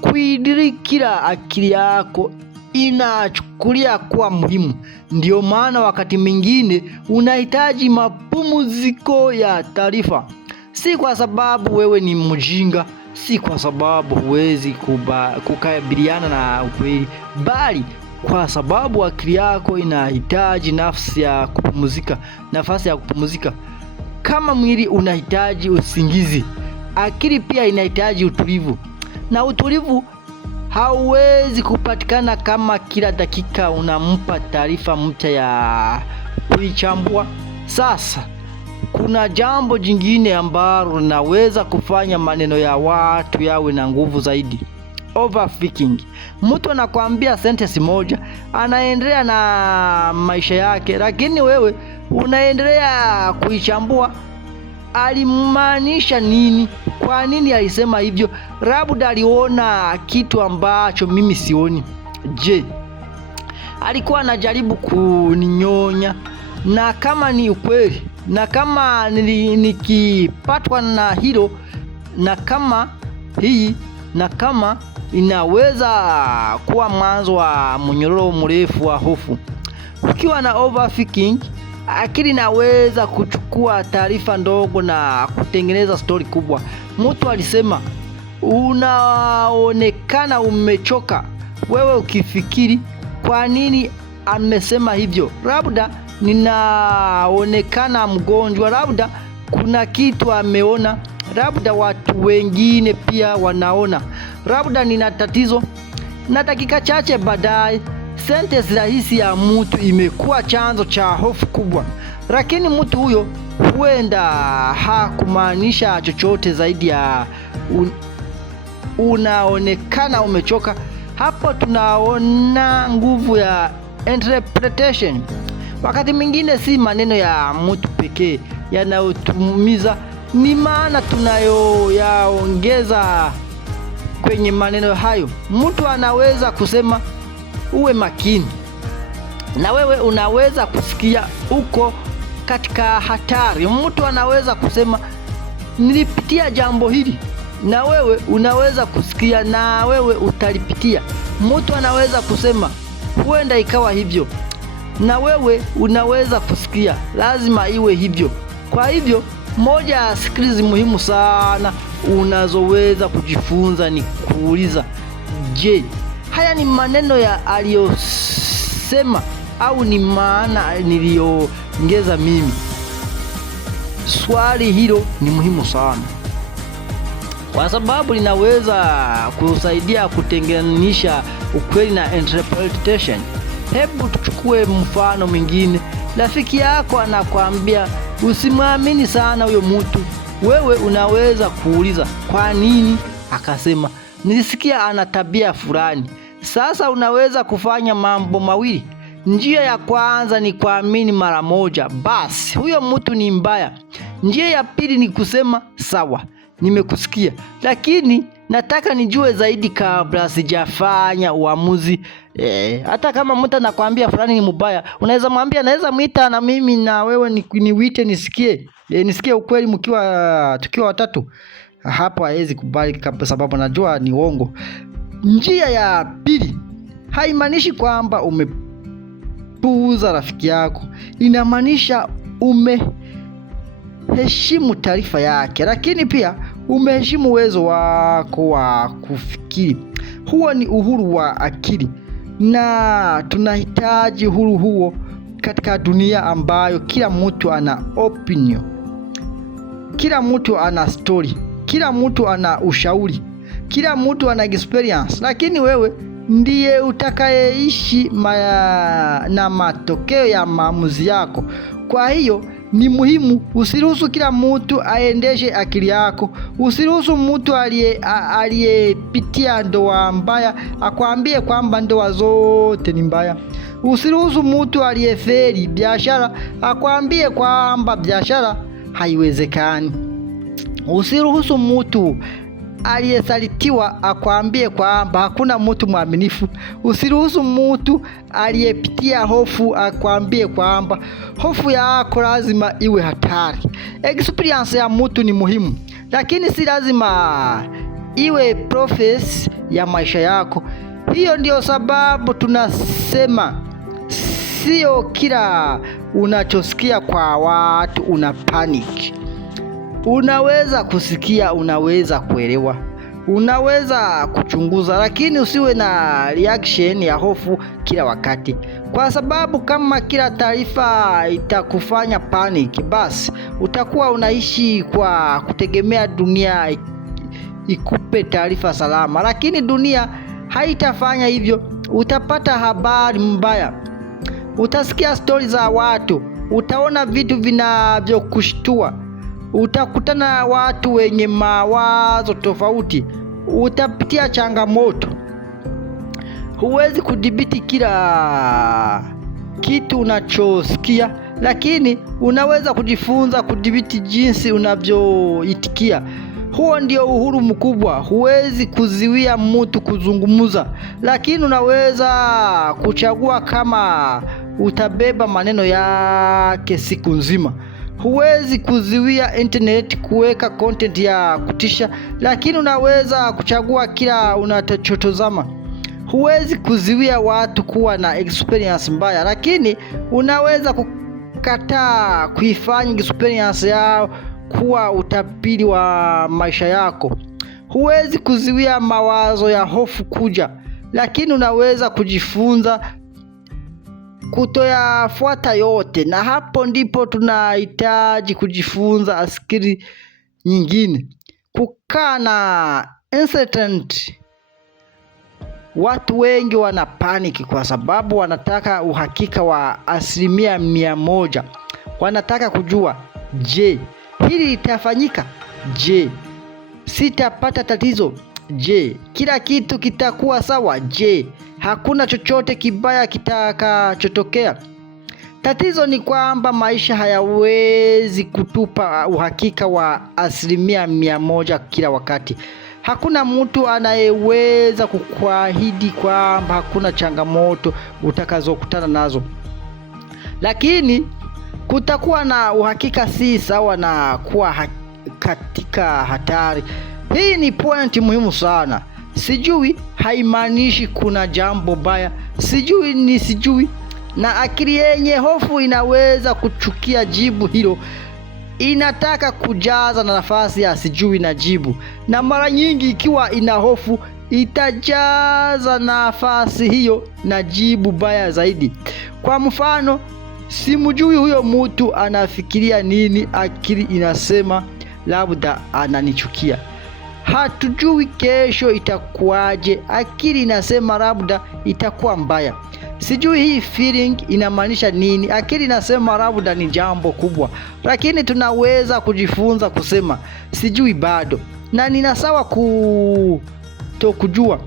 kuidiri kila akili yako inachukulia kuwa muhimu. Ndio maana wakati mwingine unahitaji mapumziko ya taarifa, si kwa sababu wewe ni mjinga, si kwa sababu huwezi kukabiliana na ukweli, bali kwa sababu akili yako inahitaji nafasi ya kupumzika. Kama mwili unahitaji usingizi, akili pia inahitaji utulivu. Na utulivu hauwezi kupatikana kama kila dakika unampa taarifa mpya ya kuichambua. Sasa kuna jambo jingine ambalo linaweza kufanya maneno ya watu yawe na nguvu zaidi. Overthinking. Mtu anakuambia sentence moja, anaendelea na maisha yake, lakini wewe unaendelea kuichambua. Alimaanisha nini? Kwa nini alisema hivyo? Labda aliona kitu ambacho mimi sioni. Je, alikuwa anajaribu kuninyonya? Na kama ni ukweli, na kama nikipatwa na hilo, na kama inaweza kuwa mwanzo wa mnyororo mrefu wa hofu. Ukiwa na overthinking, akili inaweza kuchukua taarifa ndogo na kutengeneza stori kubwa. Mtu alisema unaonekana umechoka. Wewe ukifikiri, kwa nini amesema hivyo? Labda ninaonekana mgonjwa, labda kuna kitu ameona, labda watu wengine pia wanaona, labda nina tatizo. Na dakika chache baadaye, sentence rahisi ya mtu imekuwa chanzo cha hofu kubwa. Lakini mtu huyo huenda hakumaanisha chochote zaidi ya unaonekana umechoka. Hapo tunaona nguvu ya interpretation. Wakati mwingine si maneno ya mtu pekee yanayotumiza, ni maana tunayoyaongeza kwenye maneno hayo. Mtu anaweza kusema uwe makini, na wewe unaweza kusikia uko katika hatari. Mtu anaweza kusema nilipitia jambo hili, na wewe unaweza kusikia na wewe utalipitia. Mtu anaweza kusema huenda ikawa hivyo, na wewe unaweza kusikia lazima iwe hivyo. Kwa hivyo, moja ya skills muhimu sana unazoweza kujifunza ni kuuliza, je, haya ni maneno ya aliyosema au ni maana niliyoongeza mimi? Swali hilo ni muhimu sana, kwa sababu linaweza kusaidia kutenganisha ukweli na interpretation. Hebu tuchukue mfano mwingine. Rafiki yako anakuambia usimwamini sana huyo mtu. Wewe unaweza kuuliza kwa nini? Akasema nilisikia ana tabia fulani. Sasa unaweza kufanya mambo mawili. Njia ya kwanza ni kuamini mara moja, basi huyo mtu ni mbaya. Njia ya pili ni kusema sawa, nimekusikia, lakini nataka nijue zaidi kabla sijafanya uamuzi. Hata kama mtu anakuambia fulani ni mbaya, unaweza mwambia naweza muita na mimi na wewe niwite nisikie ukweli tukiwa watatu. Hapo hawezi kubali kwa sababu najua ni uongo. Njia ya pili haimaanishi kwamba umepuuza rafiki yako. Inamaanisha umeheshimu taarifa yake, lakini pia umeheshimu uwezo wako wa kufikiri. Huo ni uhuru wa akili, na tunahitaji uhuru huo katika dunia ambayo kila mtu ana opinion, kila mtu ana story, kila mtu ana ushauri, kila mtu ana experience, lakini wewe ndiye utakayeishi na matokeo ya maamuzi yako. Kwa hiyo ni muhimu usiruhusu kila mtu aendeshe akili yako. Usiruhusu mtu aliyepitia ndoa mbaya akwambie kwamba ndoa zote ni mbaya. Usiruhusu mtu aliyefeli biashara akwambie kwamba biashara haiwezekani. Usiruhusu mtu aliyesalitiwa akwambie kwamba hakuna mtu mwaminifu. Usiruhusu mtu aliyepitia hofu akwambie kwamba hofu yako lazima iwe hatari. Experience ya mtu ni muhimu, lakini si lazima iwe process ya maisha yako. Hiyo ndio sababu tunasema sio kila unachosikia kwa watu una panic. Unaweza kusikia, unaweza kuelewa, unaweza kuchunguza, lakini usiwe na reaction ya hofu kila wakati, kwa sababu kama kila taarifa itakufanya panic, basi utakuwa unaishi kwa kutegemea dunia ikupe taarifa salama, lakini dunia haitafanya hivyo. Utapata habari mbaya, utasikia stori za watu, utaona vitu vinavyokushtua, utakutana na watu wenye mawazo tofauti, utapitia changamoto. Huwezi kudhibiti kila kitu unachosikia, lakini unaweza kujifunza kudhibiti jinsi unavyoitikia. Huo ndio uhuru mkubwa. Huwezi kuziwia mtu kuzungumza, lakini unaweza kuchagua kama utabeba maneno yake siku nzima. Huwezi kuziwia internet kuweka content ya kutisha, lakini unaweza kuchagua kila unachotazama. Huwezi kuziwia watu kuwa na experience mbaya, lakini unaweza kukataa kuifanya experience yao kuwa utabiri wa maisha yako. Huwezi kuziwia mawazo ya hofu kuja, lakini unaweza kujifunza kutoyafuata yote. Na hapo ndipo tunahitaji kujifunza akili nyingine, kukaa na uncertainty. Watu wengi wana panic kwa sababu wanataka uhakika wa 100%. Wanataka kujua, je, hili litafanyika? Je, sitapata tatizo? Je, kila kitu kitakuwa sawa? Je, hakuna chochote kibaya kitakachotokea? Tatizo ni kwamba maisha hayawezi kutupa uhakika wa 100% kila wakati. Hakuna mtu anayeweza kukuahidi kwamba hakuna changamoto utakazokutana nazo, lakini kutakuwa na uhakika si sawa na kuwa katika hatari. Hii ni point muhimu sana. Sijui haimaanishi kuna jambo baya. Sijui ni sijui, na akili yenye hofu inaweza kuchukia jibu hilo. Inataka kujaza na nafasi ya sijui na jibu, na mara nyingi ikiwa ina hofu itajaza nafasi hiyo na jibu baya zaidi. Kwa mfano, simjui huyo mtu anafikiria nini. Akili inasema labda ananichukia. Hatujui kesho itakuwaje. Akili inasema labda itakuwa mbaya. Sijui hii feeling inamaanisha nini. Akili inasema labda ni jambo kubwa. Lakini tunaweza kujifunza kusema sijui bado, na nina sawa kutokujua.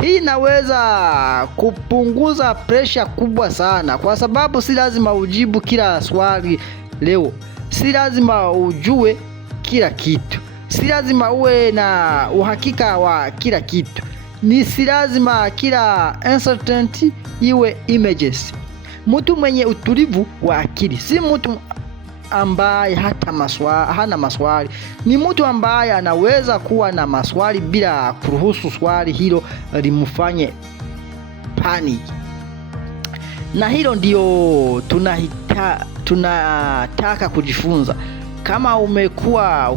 Hii inaweza kupunguza presha kubwa sana, kwa sababu si lazima ujibu kila swali leo, si lazima ujue kila kitu, si lazima uwe na uhakika wa kila kitu, ni si lazima kila uncertainty iwe images. Mtu mwenye utulivu wa akili si mtu ambaye hana maswali, ni mtu ambaye anaweza kuwa na maswali bila kuruhusu swali hilo limfanye panic. Na hilo ndio tunataka kujifunza. Kama umekuwa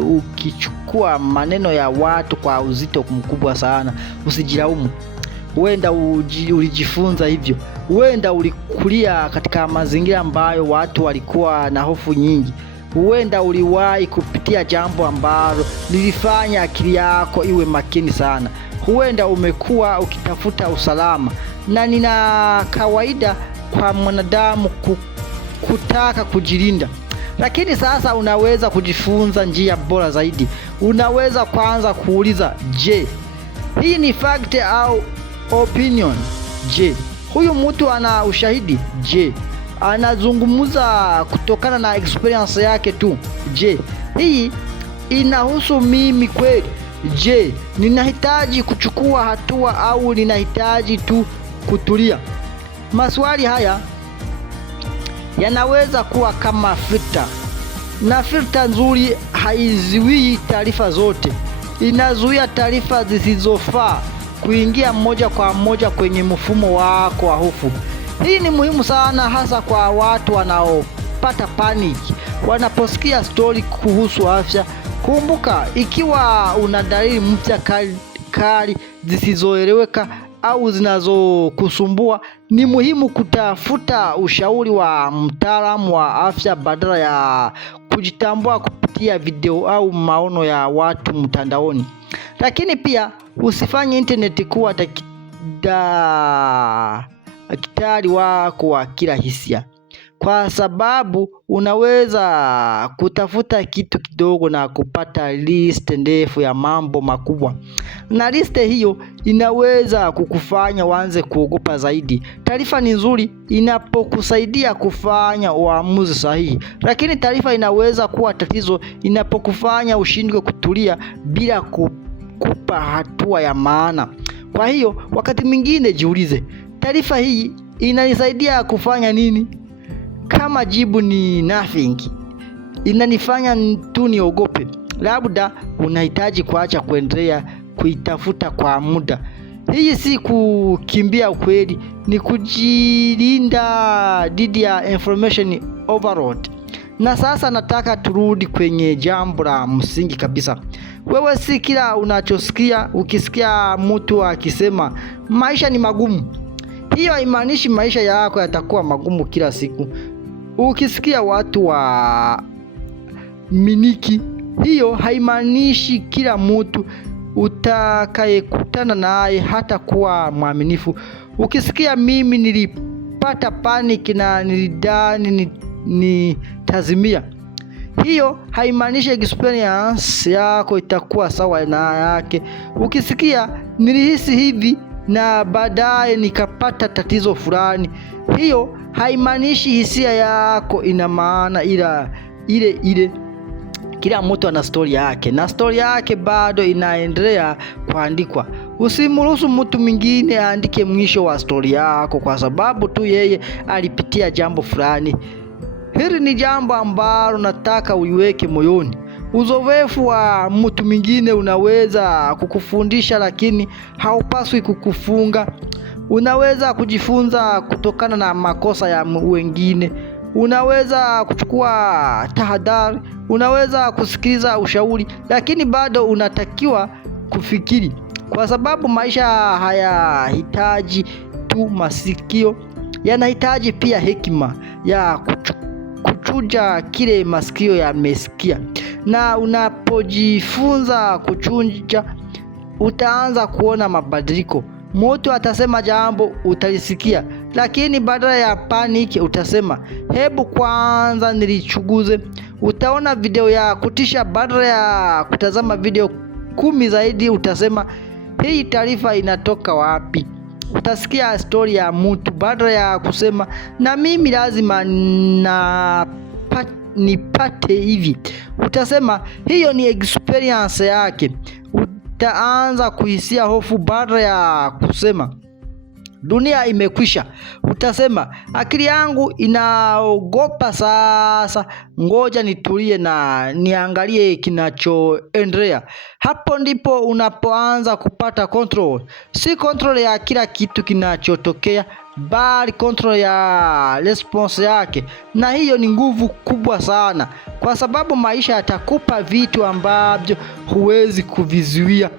ukichukua maneno ya watu kwa uzito mkubwa sana, usijilaumu. Huenda ulijifunza hivyo, huenda ulikulia katika mazingira ambayo watu walikuwa na hofu nyingi, huenda uliwahi kupitia jambo ambalo lilifanya akili yako iwe makini sana, huenda umekuwa ukitafuta usalama, na nina kawaida kwa mwanadamu kutaka kujilinda. Lakini sasa unaweza kujifunza njia bora zaidi. Unaweza kwanza kuuliza, je, hii ni fact au opinion? Je, huyu mtu ana ushahidi? Je, anazungumza kutokana na experience yake tu? Je, hii inahusu mimi kweli? Je, ninahitaji kuchukua hatua au ninahitaji tu kutulia? Maswali haya yanaweza kuwa kama filter, na filter nzuri haizuii taarifa zote, inazuia taarifa zisizofaa kuingia moja kwa moja kwenye mfumo wako wa hofu. Hii ni muhimu sana, hasa kwa watu wanaopata panic wanaposikia story kuhusu afya. Kumbuka, ikiwa una dalili mpya kali zisizoeleweka au zinazokusumbua, ni muhimu kutafuta ushauri wa mtaalamu wa afya badala ya kujitambua kupitia video au maono ya watu mtandaoni. Lakini pia usifanye internet kuwa daktari wako wa kila hisia, kwa sababu unaweza kutafuta kitu kidogo na kupata list ndefu ya mambo makubwa, na list hiyo inaweza kukufanya uanze kuogopa zaidi. Taarifa ni nzuri inapokusaidia kufanya uamuzi sahihi, lakini taarifa inaweza kuwa tatizo inapokufanya ushindwe kutulia bila kupa hatua ya maana. Kwa hiyo wakati mwingine jiulize, taarifa hii inanisaidia kufanya nini? Kama jibu ni nothing, inanifanya tu niogope, labda unahitaji kuacha kuendelea kuitafuta kwa muda. Hii si kukimbia ukweli, ni kujilinda dhidi ya information overload. Na sasa nataka turudi kwenye jambo la msingi kabisa. Wewe si kila unachosikia. Ukisikia mtu akisema maisha ni magumu, hiyo haimaanishi maisha yako yatakuwa magumu kila siku. Ukisikia watu wa miniki, hiyo haimaanishi kila mtu utakayekutana naye hata kuwa mwaminifu. Ukisikia mimi nilipata panic na nilidhani nitazimia, hiyo haimaanishi experience yako itakuwa sawa na yake. Ukisikia nilihisi hivi na baadaye nikapata tatizo fulani, hiyo haimaanishi hisia yako ina maana ile. Kila mtu ana story yake, na story yake bado inaendelea kuandikwa. Usimruhusu mtu mwingine aandike mwisho wa story yako kwa sababu tu yeye alipitia jambo fulani. Hili ni jambo ambalo nataka uiweke moyoni. Uzoefu wa mtu mwingine unaweza kukufundisha, lakini haupaswi kukufunga. Unaweza kujifunza kutokana na makosa ya wengine, unaweza kuchukua tahadhari, unaweza kusikiliza ushauri, lakini bado unatakiwa kufikiri, kwa sababu maisha hayahitaji tu masikio, yanahitaji pia hekima ya kuchuja kile masikio yamesikia. Na unapojifunza kuchuja, utaanza kuona mabadiliko. Mtu atasema jambo, utalisikia, lakini badala ya panic utasema, hebu kwanza nilichunguze. Utaona video ya kutisha, badala ya kutazama video 10 zaidi utasema, hii taarifa inatoka wapi? Utasikia story ya mtu baada ya kusema na mimi lazima nipate hivi, utasema hiyo ni experience yake. Utaanza kuhisia hofu baada ya kusema dunia imekwisha. Utasema akili yangu inaogopa sasa, ngoja nitulie na niangalie kinachoendelea. Hapo ndipo unapoanza kupata control. Si control ya kila kitu kinachotokea, bali control ya response yake. Na hiyo ni nguvu kubwa sana, kwa sababu maisha yatakupa vitu ambavyo huwezi kuvizuia,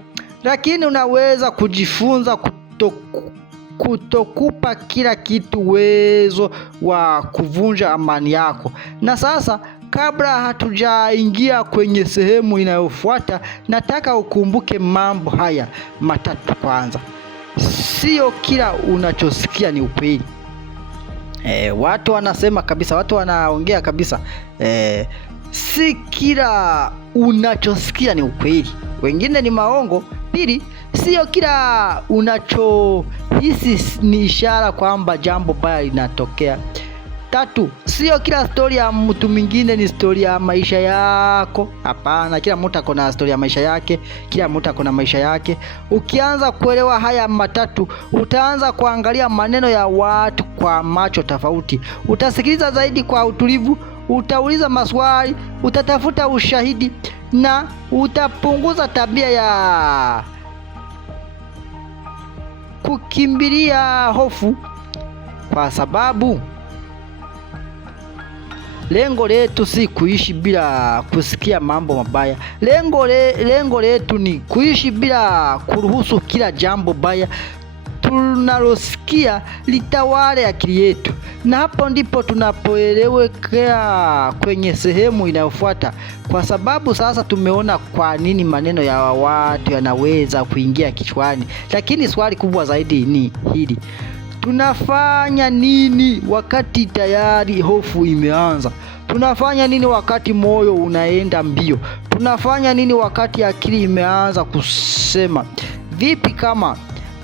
lakini unaweza kujifunza kutokupa kila kitu uwezo wa kuvunja amani yako. Na sasa, kabla hatujaingia kwenye sehemu inayofuata, nataka ukumbuke mambo haya matatu. Kwanza, sio kila unachosikia ni ukweli. Watu wanasema kabisa, watu wanaongea kabisa, si kila unachosikia ni ukweli, wengine ni maongo. Pili, sio kila unachohisi ni ishara kwamba jambo baya linatokea. Tatu, sio kila story ya mtu mwingine ni story ya maisha yako. Hapana, kila mtu ako na story ya maisha yake, kila mtu ako na maisha yake. Ukianza kuelewa haya matatu, utaanza kuangalia maneno ya watu kwa macho tofauti. Utasikiliza zaidi kwa utulivu, utauliza maswali, utatafuta ushahidi, na utapunguza tabia ya kukimbilia hofu, kwa sababu lengo letu si kuishi bila kusikia mambo mabaya. Lengo letu ni kuishi bila kuruhusu kila jambo baya tunalosikia litawale akili yetu. Na hapo ndipo tunapoelekea kwenye sehemu inayofuata, kwa sababu sasa tumeona kwa nini maneno ya watu yanaweza kuingia kichwani. Lakini swali kubwa zaidi ni hili: tunafanya nini wakati tayari hofu imeanza? Tunafanya nini wakati moyo unaenda mbio? Tunafanya nini wakati akili imeanza kusema vipi kama?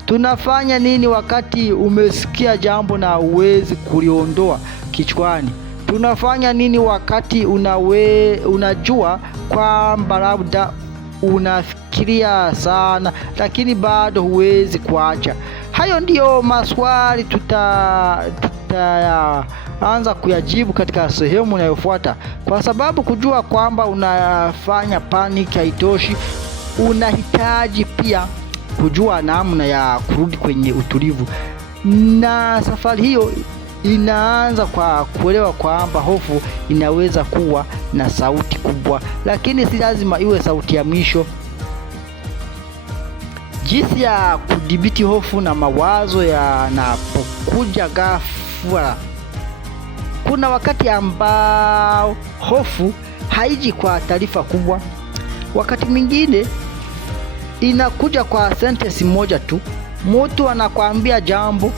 Tunafanya nini wakati umesikia jambo na uwezi kuliondoa kichwani? Tunafanya nini wakati unajua kwamba labda unafikiria sana lakini bado huwezi kuacha? Hayo ndiyo maswali tutaanza kuyajibu katika sehemu inayofuata, kwa sababu kujua kwamba unafanya panic haitoshi. Unahitaji pia kujua namna ya kurudi kwenye utulivu. Na safari hiyo inaanza kwa kuelewa kwamba hofu inaweza kuwa na sauti kubwa, lakini si lazima iwe sauti ya mwisho. Jinsi ya kudhibiti hofu na mawazo yanapokuja ghafla. Kuna wakati ambao hofu haiji kwa taarifa kubwa. Wakati mwingine inakuja kwa sentence moja tu. Mtu anakuambia jambo,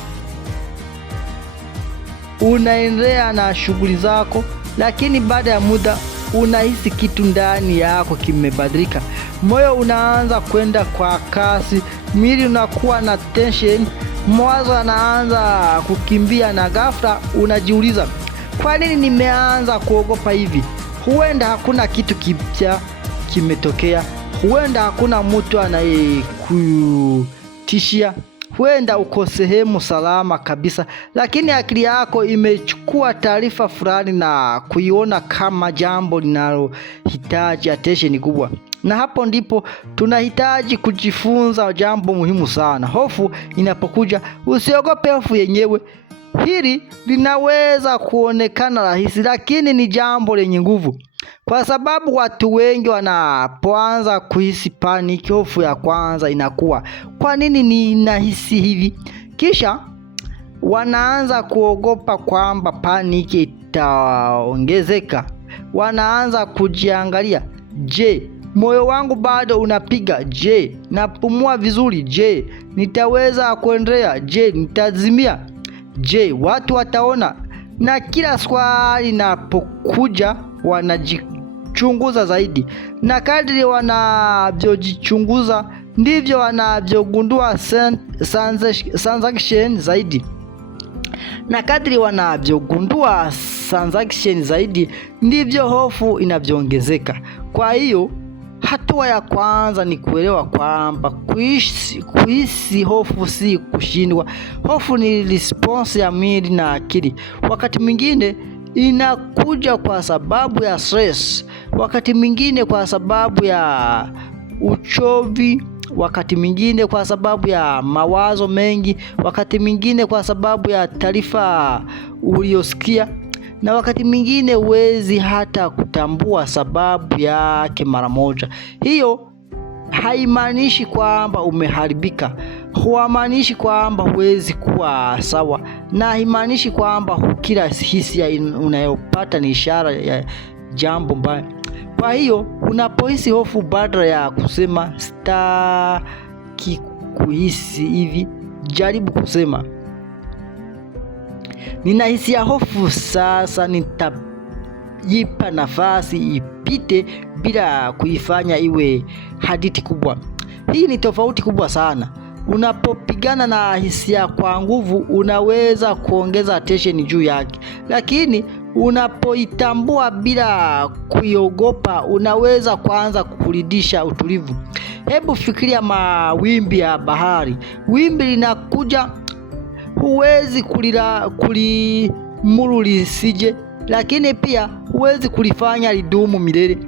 unaendelea na shughuli zako, lakini baada ya muda unahisi kitu ndani yako kimebadilika. Moyo unaanza kwenda kwa kasi, mwili unakuwa na tension, mawazo yanaanza kukimbia, na ghafla unajiuliza, kwa nini nimeanza kuogopa hivi? Huenda hakuna kitu kipya kimetokea. Huenda hakuna mtu anayekutishia. Huenda uko sehemu salama kabisa, lakini akili yako imechukua taarifa fulani na kuiona kama jambo linalohitaji attention kubwa. Na hapo ndipo tunahitaji kujifunza jambo muhimu sana. Hofu inapokuja, usiogope hofu yenyewe. Hili linaweza kuonekana rahisi, lakini ni jambo lenye nguvu. Kwa sababu watu wengi wanapoanza kuhisi panic, hofu ya kwanza inakuwa, kwa nini ninahisi hivi? Kisha wanaanza kuogopa kwamba panic itaongezeka. Wanaanza kujiangalia, je, moyo wangu bado unapiga? Je, napumua vizuri? Je, nitaweza kuendelea? Je, nitazimia? Je, watu wataona? Na kila swali linapokuja wanajichunguza zaidi, na kadri wanavyojichunguza ndivyo wanavyogundua transaction zaidi, na kadri wanavyogundua transaction zaidi ndivyo hofu inavyoongezeka. Kwa hiyo hatua ya kwanza ni kuelewa kwamba kuhisi hofu si kushindwa. Hofu ni response ya mwili na akili. Wakati mwingine inakuja kwa sababu ya stress, wakati mwingine kwa sababu ya uchovu, wakati mwingine kwa sababu ya mawazo mengi, wakati mwingine kwa sababu ya taarifa uliosikia, na wakati mwingine huwezi hata kutambua sababu yake mara moja. Hiyo haimaanishi kwamba umeharibika, huamaanishi kwamba huwezi kuwa sawa, na haimaanishi kwamba kila hisia unayopata ni ishara ya jambo mbaya. Kwa hiyo unapohisi hofu, badala ya kusema sitaki kuhisi hivi, jaribu kusema ninahisi hofu sasa, nitajipa nafasi ipite bila kuifanya iwe hadithi kubwa. Hii ni tofauti kubwa sana. Unapopigana na hisia kwa nguvu, unaweza kuongeza attention juu yake, lakini unapoitambua bila kuiogopa, unaweza kuanza kurudisha utulivu. Hebu fikiria mawimbi ya bahari. Wimbi linakuja, huwezi kulimuru lisije, lakini pia huwezi kulifanya lidumu milele.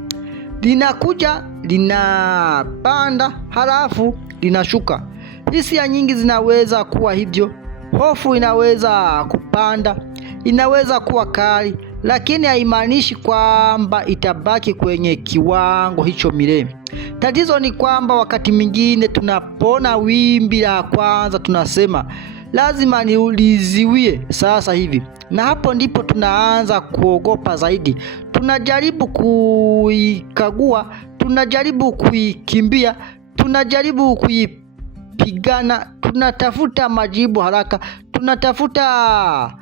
Linakuja, linapanda, halafu linashuka. Hisia nyingi zinaweza kuwa hivyo. Hofu inaweza kupanda, inaweza kuwa kali, lakini haimaanishi kwamba itabaki kwenye kiwango hicho milele. Tatizo ni kwamba wakati mwingine tunapona wimbi la kwanza tunasema lazima niuliziwie sasa hivi, na hapo ndipo tunaanza kuogopa zaidi. Tunajaribu kuikagua, tunajaribu kuikimbia, tunajaribu kuipigana, tunatafuta majibu haraka, tunatafuta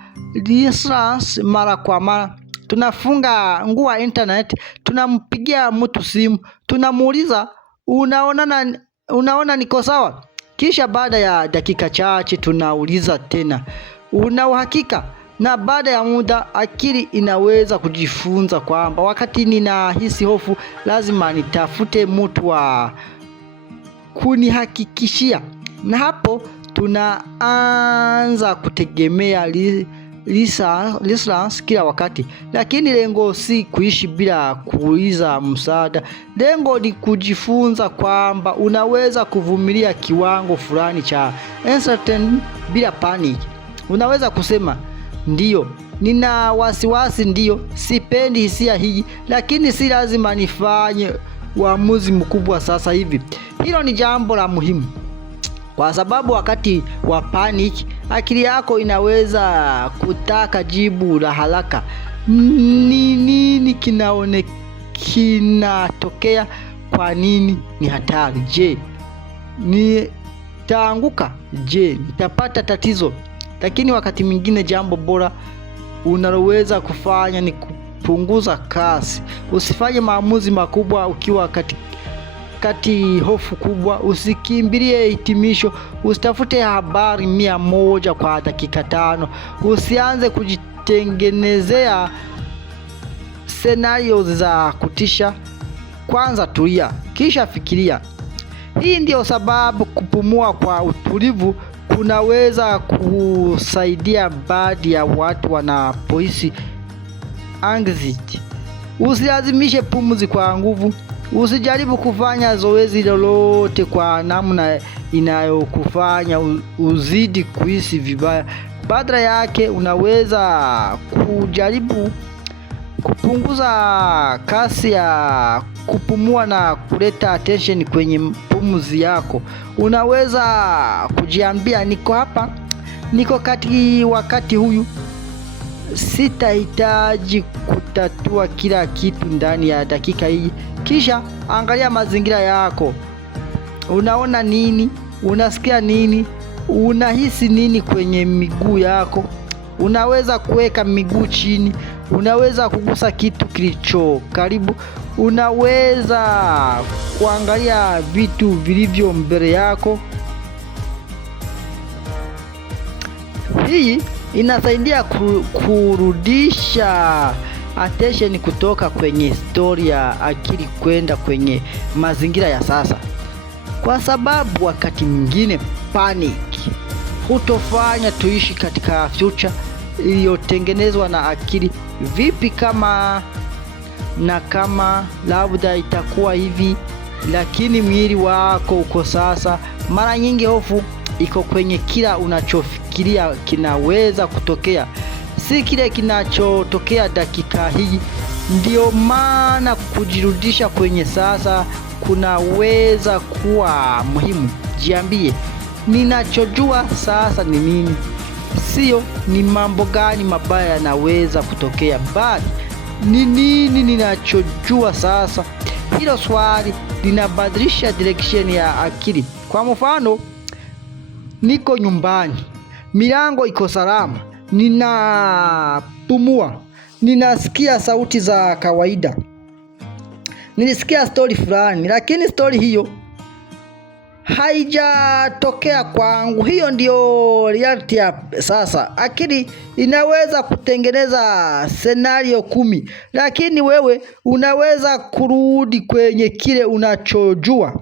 distance mara kwa mara, tunafunga ngua internet, tunampigia mtu simu, tunamuuliza unaona niko sawa? Kisha baada ya dakika chache tunauliza tena, una uhakika? Na baada ya muda akili inaweza kujifunza kwamba wakati ninahisi hofu lazima nitafute mtu wa kunihakikishia, na hapo tunaanza kutegemea resilience kila wakati. Lakini lengo si kuishi bila kuuliza msaada. Lengo ni kujifunza kwamba unaweza kuvumilia kiwango fulani cha uncertainty bila panic. Unaweza kusema ndiyo, nina wasiwasi, ndiyo, sipendi hisia hii, lakini si lazima nifanye uamuzi mkubwa sasa hivi. Hilo ni jambo la muhimu, kwa sababu wakati wa panic akili yako inaweza kutaka jibu la haraka. Nini kinatokea? Kwa nini ni hatari? Je, nitaanguka? Je, nitapata tatizo? Lakini wakati mwingine jambo bora unaloweza kufanya ni kupunguza kasi. Usifanye maamuzi makubwa ukiwa kati hofu kubwa. Usikimbilie hitimisho. Usitafute habari 100 kwa dakika 5. Usianze kujitengenezea scenarios za kutisha. Kwanza tulia, kisha fikiria. Hii ndio sababu kupumua kwa utulivu kunaweza kusaidia baadhi ya watu wanapohisi anxiety. Usilazimishe pumzi kwa nguvu. Usijaribu kufanya zoezi lolote kwa namna inayokufanya uzidi kuhisi vibaya. Badala yake unaweza kujaribu kupunguza kasi ya kupumua na kuleta attention kwenye pumzi yako. Unaweza kujiambia, niko hapa, niko wakati huyu, sitahitaji kutatua kila kitu ndani ya dakika hii. Kisha angalia mazingira yako. Unaona nini? Unasikia nini? Unahisi nini kwenye miguu yako? Unaweza kuweka miguu chini, unaweza kugusa kitu kilicho karibu, unaweza kuangalia vitu vilivyo mbele yako. Hii inasaidia kurudisha attention kutoka kwenye story ya akili kwenda kwenye mazingira ya sasa, kwa sababu wakati mwingine panic hutofanya tuishi katika future iliyotengenezwa na akili. Vipi kama labda itakuwa hivi, lakini mwili wako uko sasa. Mara nyingi hofu iko kwenye kila unachofikiria kinaweza kutokea, si kile kinachotokea dakika hii. Ndio maana kujirudisha kwenye sasa kunaweza kuwa muhimu. Jiambie, ninachojua sasa ni nini? Sio ni mambo gani mabaya yanaweza kutokea, bali ni nini ninachojua sasa. Hilo swali linabadilisha direction ya akili. Kwa mfano, niko nyumbani, milango iko salama, ninapumua, ninasikia sauti za kawaida, nilisikia story fulani, lakini story hiyo haijatokea kwangu. Hiyo ndio reality ya sasa. Akili inaweza kutengeneza scenario 10, lakini wewe unaweza kurudi kwenye kile unachojua.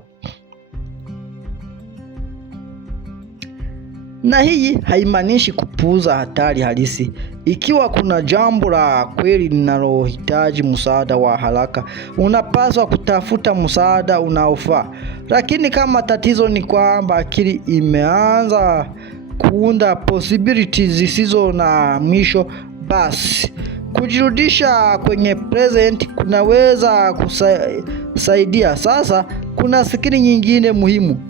Na hii haimaanishi kupuuza hatari halisi. Ikiwa kuna jambo la kweli linalohitaji msaada wa haraka, unapaswa kutafuta msaada unaofaa. Lakini kama tatizo ni kwamba akili imeanza kuunda possibilities zisizo na mwisho, basi kujirudisha kwenye present kunaweza kusaidia. Sasa kuna skili nyingine muhimu.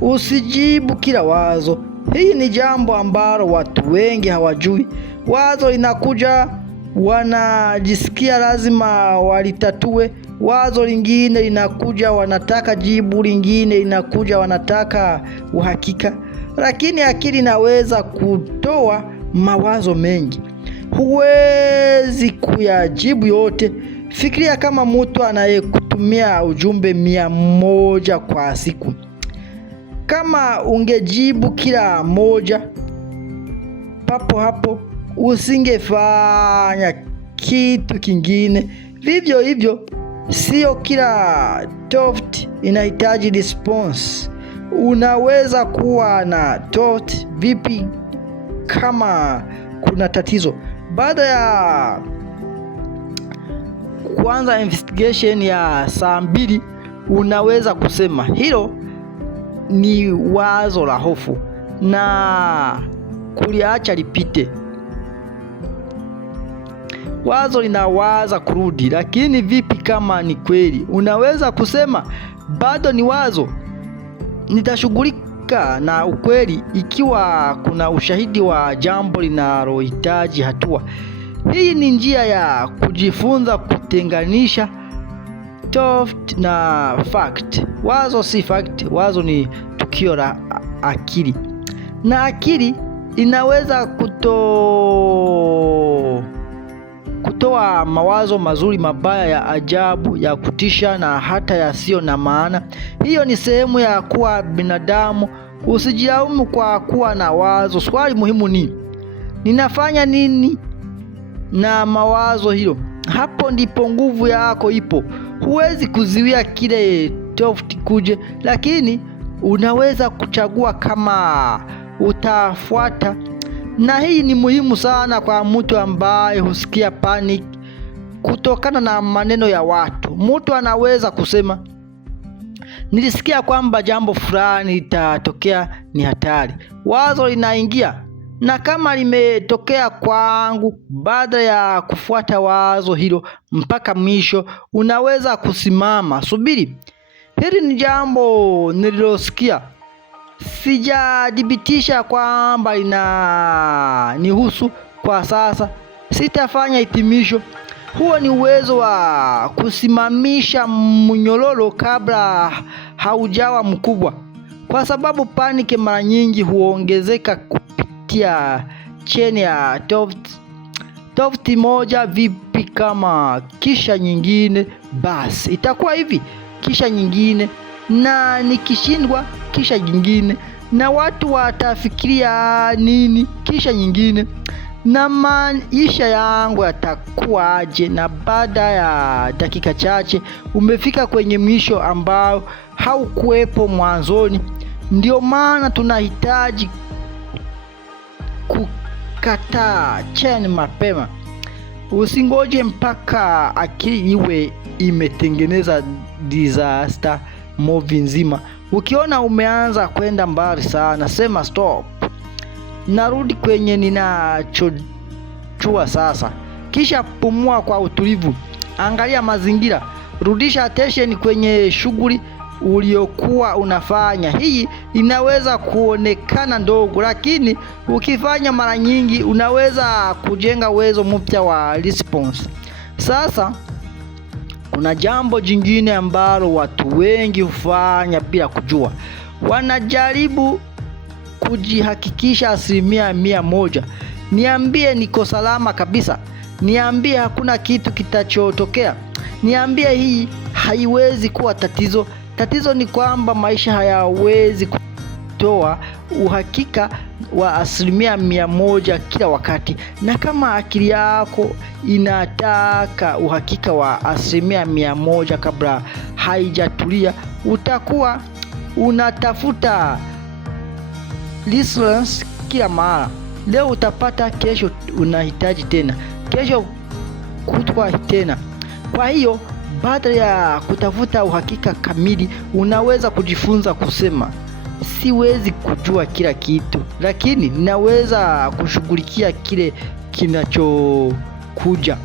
Usijibu kila wazo. Hii ni jambo ambalo watu wengi hawajui. Wazo linakuja, wanajisikia lazima walitatue. Wazo lingine linakuja, wanataka jibu lingine linakuja, wanataka uhakika. Lakini akili inaweza kutoa mawazo mengi, huwezi kuyajibu yote. Fikiria kama mtu anayekutumia ujumbe 100 kwa siku. Kama ungejibu kila moja papo hapo, usingefanya kitu kingine. Vivyo hivyo, sio kila thought inahitaji response. Unaweza kuwa na thought, vipi kama kuna tatizo? Baada ya kuanza investigation ya saa 2, unaweza kusema hilo ni wazo la hofu na kuliacha lipite. Wazo linawaza kurudi, lakini vipi kama ni kweli? Unaweza kusema bado ni wazo, nitashughulika na ukweli ikiwa kuna ushahidi wa jambo linalohitaji hatua. Hii ni njia ya kujifunza kutenganisha thought na fact. Wazo si fact, wazo ni tukio la akili. Na akili inaweza kutoa mawazo mazuri, mabaya, ya ajabu, ya kutisha na hata yasiyo na maana. Hiyo ni sehemu ya kuwa binadamu. Usijilaumu kwa kuwa na wazo. Swali muhimu ni ninafanya nini na mawazo hilo? Hapo ndipo nguvu yako ipo. Huwezi kuziwia kile thought kuje, lakini unaweza kuchagua kama utafuata. Na hii ni muhimu sana kwa mtu ambaye husikia panic kutokana na maneno ya watu. Mtu anaweza kusema, nilisikia kwamba jambo fulani litatokea, ni hatari. Wazo linaingia, na kama limetokea kwangu, baada ya kufuata wazo hilo mpaka mwisho, unaweza kusimama. Subiri, hili ni jambo nililosikia, sijadhibitisha kwamba linanihusu kwa sasa, sitafanya hitimisho. Huo ni uwezo wa kusimamisha mnyororo kabla haujawa mkubwa, kwa sababu paniki mara nyingi huongezeka kupitia cheni ya thought. tofauti moja vipi kama kisha nyingine, basi itakuwa hivi, kisha nyingine, na nikishindwa kisha nyingine, na watu watafikiria nini kisha nyingine, na maisha yangu yatakuwaje? Na baada ya dakika chache umefika kwenye mwisho ambao haukuwepo mwanzoni. Ndio maana tunahitaji kukataa cheni mapema. Usingoje mpaka akili iwe imetengeneza disaster movie nzima. Ukiona umeanza kwenda mbali sana, sema stop, narudi kwenye ninachojua sasa. Kisha pumua kwa utulivu, angalia mazingira, rudisha attention kwenye shughuli uliokuwa unafanya. Hii inaweza kuonekana ndogo, lakini ukifanya mara nyingi unaweza kujenga uwezo mpya wa response. Sasa kuna jambo jingine ambalo watu wengi hufanya bila kujua. Wanajaribu kujihakikisha 100%. Niambie niko salama kabisa, niambie hakuna kitu kitachotokea, niambie hii haiwezi kuwa tatizo. Tatizo ni kwamba maisha hayawezi kutoa uhakika wa 100% kila wakati. Na kama akili yako inataka uhakika wa 100% kabla haijatulia, utakuwa unatafuta reassurance kila mara. Leo utapata, kesho unahitaji tena, kesho kutwa tena. Kwa hiyo badala ya kutafuta uhakika kamili, unaweza kujifunza kusema siwezi kujua kila kitu, lakini ninaweza kushughulikia kile kinachokuja.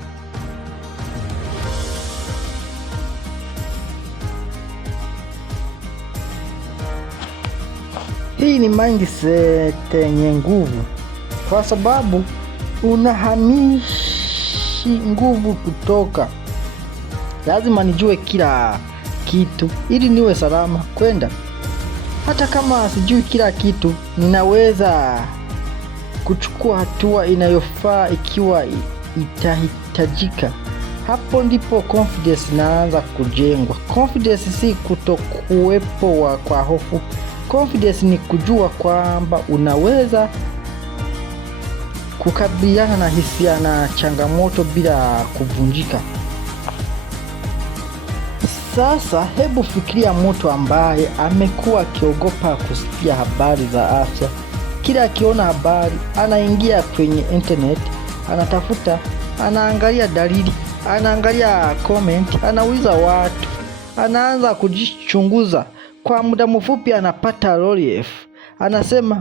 Hii ni mindset yenye nguvu, kwa sababu unahamishi nguvu kutoka lazima nijue kila kitu ili niwe salama kwenda. Hata kama sijui kila kitu, ninaweza kuchukua hatua inayofaa ikiwa itahitajika. Hapo ndipo confidence inaanza kujengwa. Confidence si kutokuwepo kwa hofu. Confidence ni kujua kwamba unaweza kukabiliana na hisia na changamoto bila kuvunjika. Sasa hebu fikiria mtu ambaye amekuwa akiogopa kusikia habari za afya. Kila akiona habari, anaingia kwenye internet, anatafuta, anaangalia dalili, anaangalia comment, anauliza watu, anaanza kujichunguza. Kwa muda mfupi anapata relief, anasema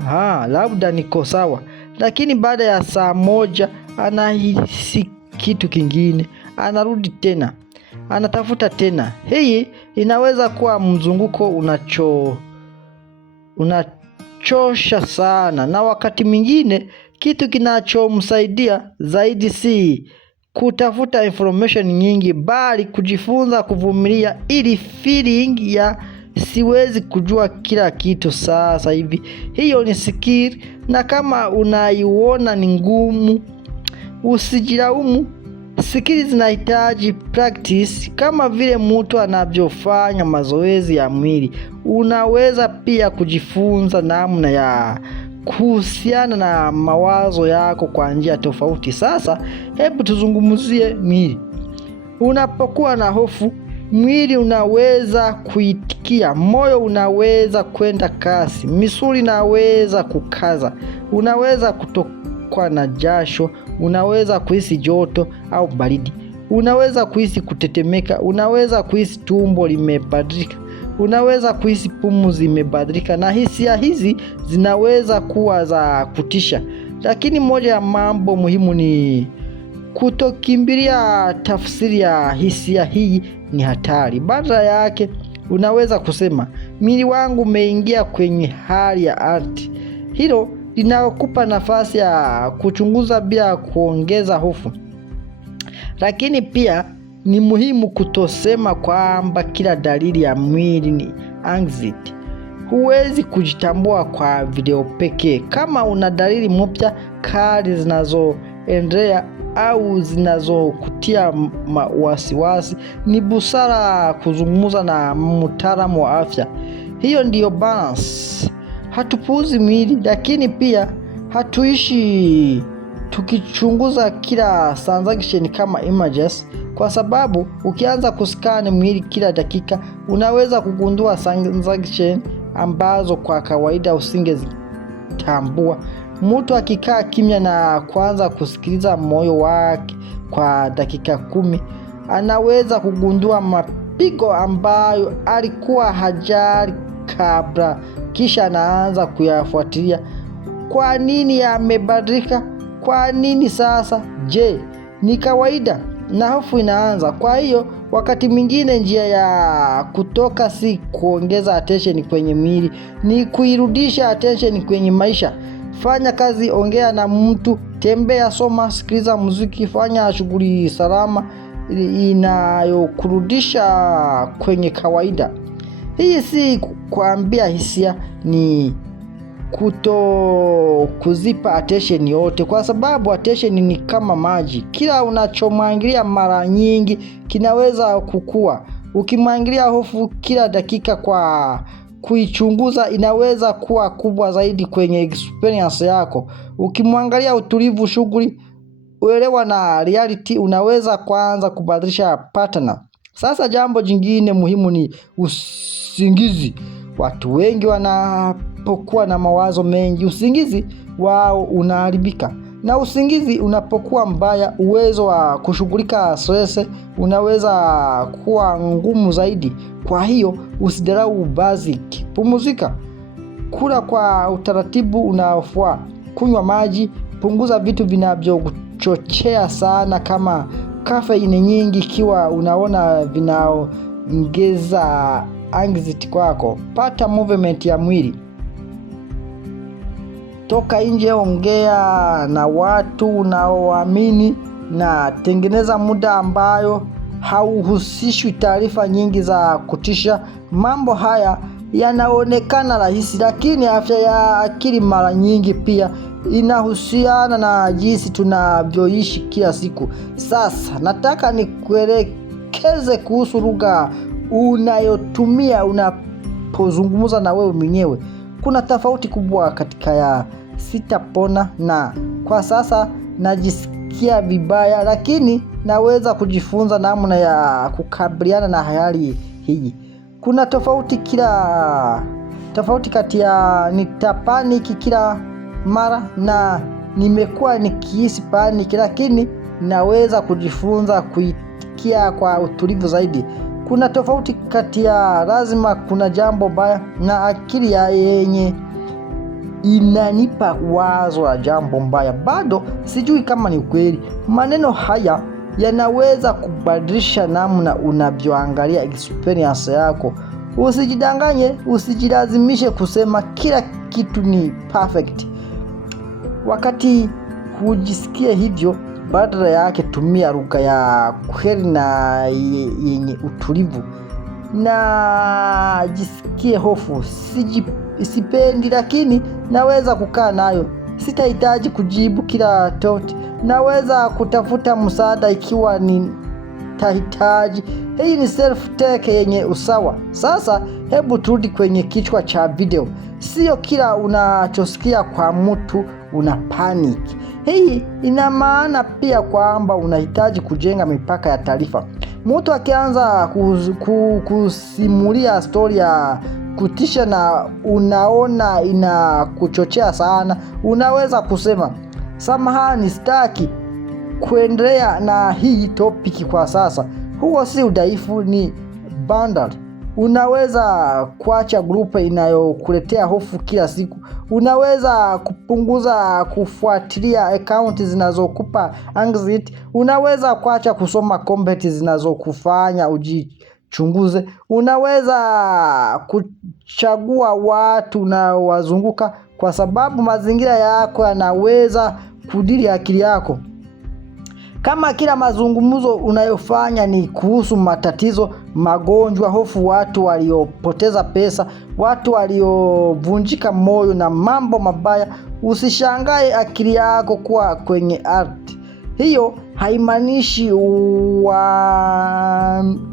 labda niko sawa. Lakini baada ya saa moja anahisi kitu kingine, anarudi tena, anatafuta tena. Hii inaweza kuwa mzunguko unachosha sana, na wakati mwingine kitu kinachomsaidia zaidi si kutafuta information nyingi, bali kujifunza kuvumilia ili feeling ya siwezi kujua kila kitu sasa hivi. Hiyo ni skill, na kama unaiona ni ngumu, usijilaumu. Skill zinahitaji practice. Kama vile mtu anavyofanya mazoezi ya mwili, unaweza pia kujifunza namna ya kuhusiana na mawazo yako kwa njia tofauti. Sasa hebu tuzungumzie mwili. Unapokuwa na hofu, mwili unaweza kuitikia, moyo unaweza kwenda kasi, misuli inaweza kukaza, unaweza kutokwa na jasho, unaweza kuhisi joto au baridi, unaweza kuhisi kutetemeka, unaweza kuhisi tumbo limebadilika, unaweza kuhisi pumzi zimebadilika. Na hisia hizi zinaweza kuwa za kutisha, lakini moja ya mambo muhimu ni kutokimbilia tafsiri ya hisia hii ni hatari. Badala yake unaweza kusema mwili wangu umeingia kwenye hali ya ardhi. Hilo linakupa nafasi ya kuchunguza bila kuongeza hofu. Lakini pia ni muhimu kutosema kwamba kila dalili ya mwili ni anxiety. Huwezi kujitambua kwa video pekee. Kama una dalili mpya kali zinazoendelea au zinazokutia wasiwasi, ni busara kuzungumza na mtaalamu wa afya. Hiyo ndiyo balance. Hatupuuzi mwili, lakini pia hatuishi tukichunguza kila transaction kama emergency, kwa sababu ukianza kuskani mwili kila dakika unaweza kugundua transaction ambazo kwa kawaida usingezitambua. Mtu akikaa kimya na kuanza kusikiliza moyo wake kwa dakika 10, anaweza kugundua mapigo ambayo alikuwa hajali kabla, kisha anaanza kuyafuatilia. Kwa nini yamebadilika? Kwa nini sasa? Je, ni kawaida? Na hofu inaanza. Kwa hiyo wakati mwingine njia ya kutoka si kuongeza attention kwenye mwili, ni kuirudisha attention kwenye maisha. Fanya kazi, ongea na mtu, tembea, soma, sikiliza muziki, fanya shughuli salama inayokurudisha kwenye kawaida. Hii si kuambia hisia, ni kuzipa attention yote, kwa sababu attention ni kama maji. Kila unachomwangilia mara nyingi kinaweza kukua. Ukimwangilia hofu kila dakika kwa kuichunguza, inaweza kuwa kubwa zaidi kwenye experience yako. Ukimwangalia utulivu, shughuli, uelewa na reality, unaweza kuanza kubadilisha pattern. Sasa jambo jingine muhimu ni usingizi. Watu wengi wanapokuwa na mawazo mengi, usingizi wao unaharibika. Na usingizi unapokuwa mbaya, uwezo wa kushughulika stress unaweza kuwa ngumu zaidi. Kwa hiyo usidharau basic. Pumzika, kula kwa utaratibu unaofaa, kunywa maji, punguza vitu vinavyokuchochea sana kama caffeine nyingi ikiwa unaona vinaongeza anxiety kwako. Pata movement ya mwili, toka nje, ongea na watu unaoamini, na tengeneza muda ambayo hauhusishwi taarifa nyingi za kutisha. Mambo haya yanaonekana rahisi, lakini afya ya akili mara nyingi pia inahusiana na jinsi tunavyoishi kila siku. Sasa nataka nikuelekeze kuhusu lugha unayotumia unapozungumza na wewe mwenyewe. Kuna tofauti kubwa katika ya sitapona na kwa sasa najisikia vibaya, lakini naweza kujifunza namna ya kukabiliana na hali hii. Kuna tofauti kati ya nitapaniki kila mara na nimekuwa nikihisi paniki, lakini naweza kujifunza kuitikia kwa utulivu zaidi. Kuna tofauti kati ya lazima kuna jambo baya na akili ya yenye inanipa wazo la jambo mbaya, bado sijui kama ni ukweli. Maneno haya yanaweza kubadilisha namna unavyoangalia experience yako. Usijidanganye, usijilazimishe kusema kila kitu ni perfect. Wakati hujisikie hivyo, badala yake tumia lugha ya kweli na yenye utulivu. Na jisikie hofu, sipendi, lakini naweza kukaa nayo. Sitahitaji kujibu kila thought. Naweza kutafuta msaada ikiwa nitahitaji. Hii ni self take yenye usawa. Sasa hebu turudi kwenye kichwa cha video. Sio kila unachosikia kwa mtu una panic. Hii ina maana pia kwamba unahitaji kujenga mipaka ya taarifa. Mtu akianza kusimulia story ya kutisha na unaona inakuchochea sana, unaweza kusema, samahani, sitaki kuendelea na hii topic kwa sasa. Huo si udhaifu, ni boundary. Unaweza kuacha grupu inayokuletea hofu kila siku. Unaweza kupunguza kufuatilia account zinazokupa anxiety. Unaweza kuacha kusoma comment zinazokufanya ujichunguze. Unaweza kuchagua watu na wazunguka, kwa sababu mazingira yako yanaweza kudhiri akili yako. Kama kila mazungumzo unayofanya ni kuhusu matatizo, magonjwa, hofu, watu waliopoteza pesa, watu waliovunjika moyo na mambo mabaya, usishangae akili yako kuwa kwenye ardhi. Hiyo haimaanishi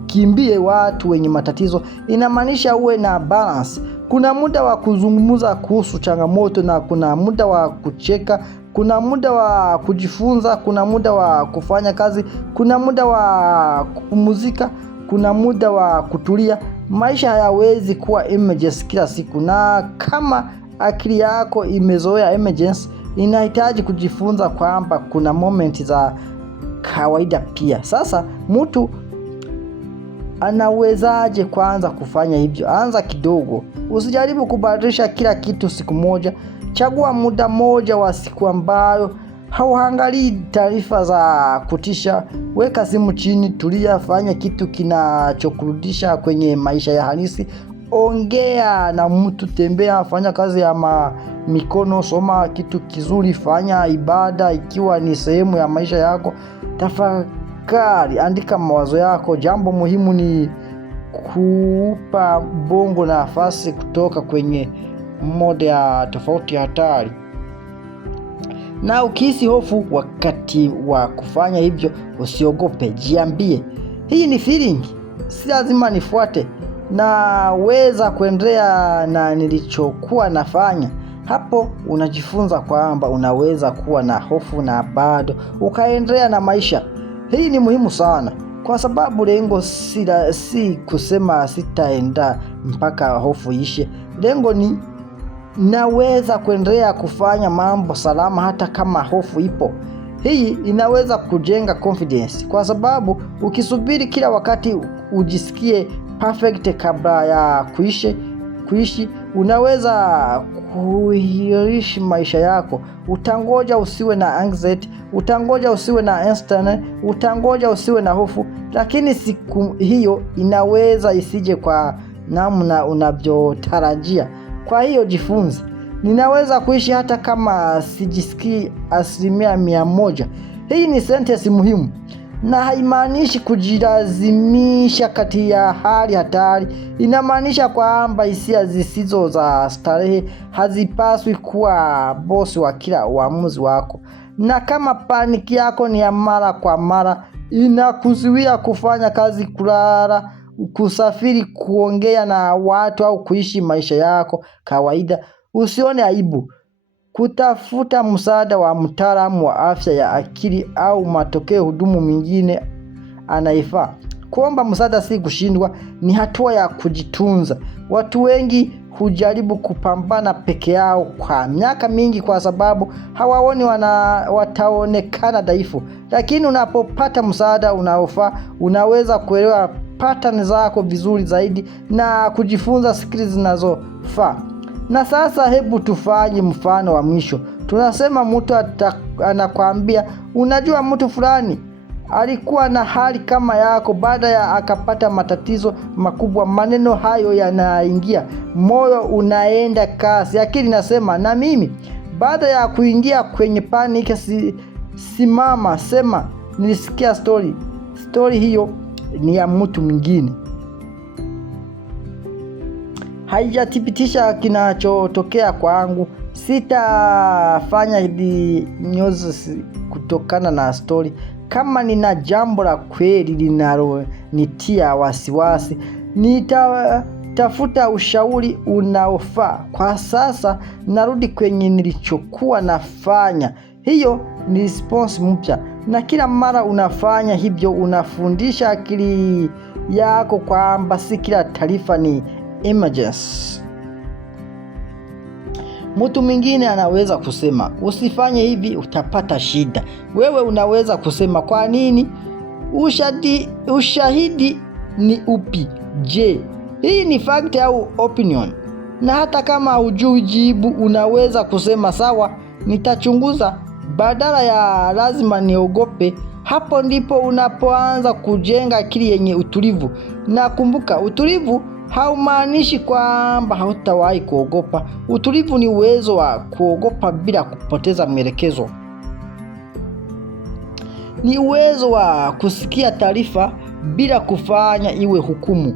wakimbie watu wenye matatizo, inamaanisha uwe na balance. Kuna muda wa kuzungumza kuhusu changamoto na kuna muda wa kucheka, kuna muda wa kujifunza, kuna muda wa kufanya kazi, kuna muda wa kupumzika, kuna muda wa kutulia. Maisha hayawezi kuwa emergency kila siku, na kama akili yako imezoea emergency, inahitaji kujifunza kwamba kuna momenti za kawaida pia. Sasa mtu anawezaje kwanza kufanya hivyo? Anza kidogo. Usijaribu kubadilisha kila kitu siku moja. Chagua muda moja wa siku ambayo hauangalii taarifa za kutisha. Weka simu chini, tulia, fanya kitu kinachokurudisha kwenye maisha ya halisi. Ongea na mtu, tembea, fanya kazi ya mikono, soma kitu kizuri, fanya ibada ikiwa ni sehemu ya maisha yako. Tafakari, andika mawazo yako. Jambo muhimu ni kuupa bongo nafasi kutoka kwenye mode ya tofauti hatari. Na ukihisi hofu wakati wa kufanya hivyo, usiogope, jiambie, hii ni feeling, si lazima nifuate, naweza kuendelea na nilichokuwa nafanya. Hapo unajifunza kwamba unaweza kuwa na hofu na bado ukaendelea na maisha. Hii ni muhimu sana, kwa sababu lengo si kusema sitaenda mpaka hofu ishe. Lengo ni naweza kuendelea kufanya mambo salama hata kama hofu ipo. Hii inaweza kujenga confidence, kwa sababu ukisubiri kila wakati ujisikie perfect kabla ya kuishi, unaweza kuhirishi maisha yako. Utangoja usiwe na anxiety, utangoja usiwe na instant, utangoja usiwe na hofu, lakini siku hiyo inaweza isije kwa namna unavyotarajia. Kwa hiyo jifunze, ninaweza kuishi hata kama sijisikii 100%. Hii ni sentence muhimu, na haimaanishi kujilazimisha kati ya hali hatari. Inamaanisha kwamba hisia zisizo za starehe hazipaswi kuwa bosi wa kila uamuzi wako. Na kama paniki yako ni ya mara kwa mara, inakuzuia kufanya kazi, kulala, kusafiri, kuongea na watu au kuishi maisha yako kawaida, usione aibu kutafuta msaada wa mtaalamu wa afya ya akili au matokeo hudumu mwingine anayefaa. Kuomba msaada si kushindwa, ni hatua ya kujitunza. Watu wengi hujaribu kupambana peke yao kwa miaka mingi kwa sababu hawaoni wataonekana dhaifu. Lakini unapopata msaada unaofaa, unaweza kuelewa pattern zako vizuri zaidi na kujifunza skills zinazofaa. Na sasa hebu tufanye mfano wa mwisho. Tunasema mtu anakuambia, unajua mtu fulani alikuwa na hali kama yako, baada ya akapata matatizo makubwa. Maneno hayo yanaingia, moyo unaenda kasi, akili nasema na mimi. Baada ya kuingia kwenye panic, simama, sema nilisikia story hiyo ni ya mtu mwingine, haijathibitisha kinachotokea kwangu. Sitafanya hivi news kutokana na story. Kama nina jambo la kweli linalonitia wasiwasi, nitatafuta ushauri unaofaa. Kwa sasa narudi kwenye nilichokuwa nafanya. Hiyo ni response mpya, na kila mara unafanya hivyo unafundisha akili yako kwamba si kila taarifa ni emergency. Mtu mwingine anaweza kusema, usifanye hivi utapata shida. Wewe unaweza kusema, kwa nini? Ushahidi ni upi? Je, hii ni fact au opinion? Na hata kama hujui jibu, unaweza kusema sawa, nitachunguza, badala ya lazima niogope. Hapo ndipo unapoanza kujenga akili yenye utulivu. Na kumbuka, utulivu haumaanishi kwamba hautawahi kuogopa. Utulivu ni uwezo wa kuogopa bila kupoteza mwelekezo. Ni uwezo wa kusikia taarifa bila kufanya iwe hukumu.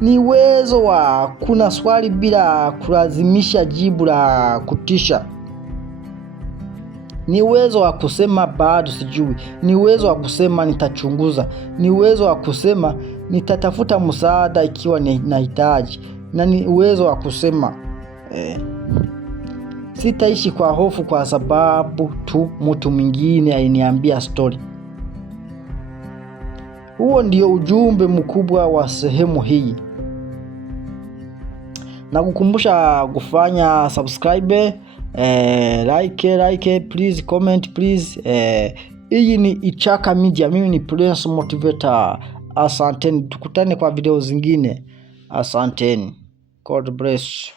Ni uwezo wa kuna swali bila kulazimisha jibu la kutisha. Ni uwezo wa kusema bado sijui. Ni uwezo wa kusema nitachunguza. Ni uwezo wa kusema nitatafuta msaada ikiwa nahitaji. Na ni uwezo wa kusema sitaishi kwa hofu kwa sababu tu mtu mwingine aliniambia story. Huo ndio ujumbe mkubwa wa sehemu hii. Na kukumbusha kufanya subscribe, like, please comment please. Hii ni Ichaka Media, mimi ni Prince Motivator. Asanteni, tukutane kwa video zingine. Asanteni. God bless.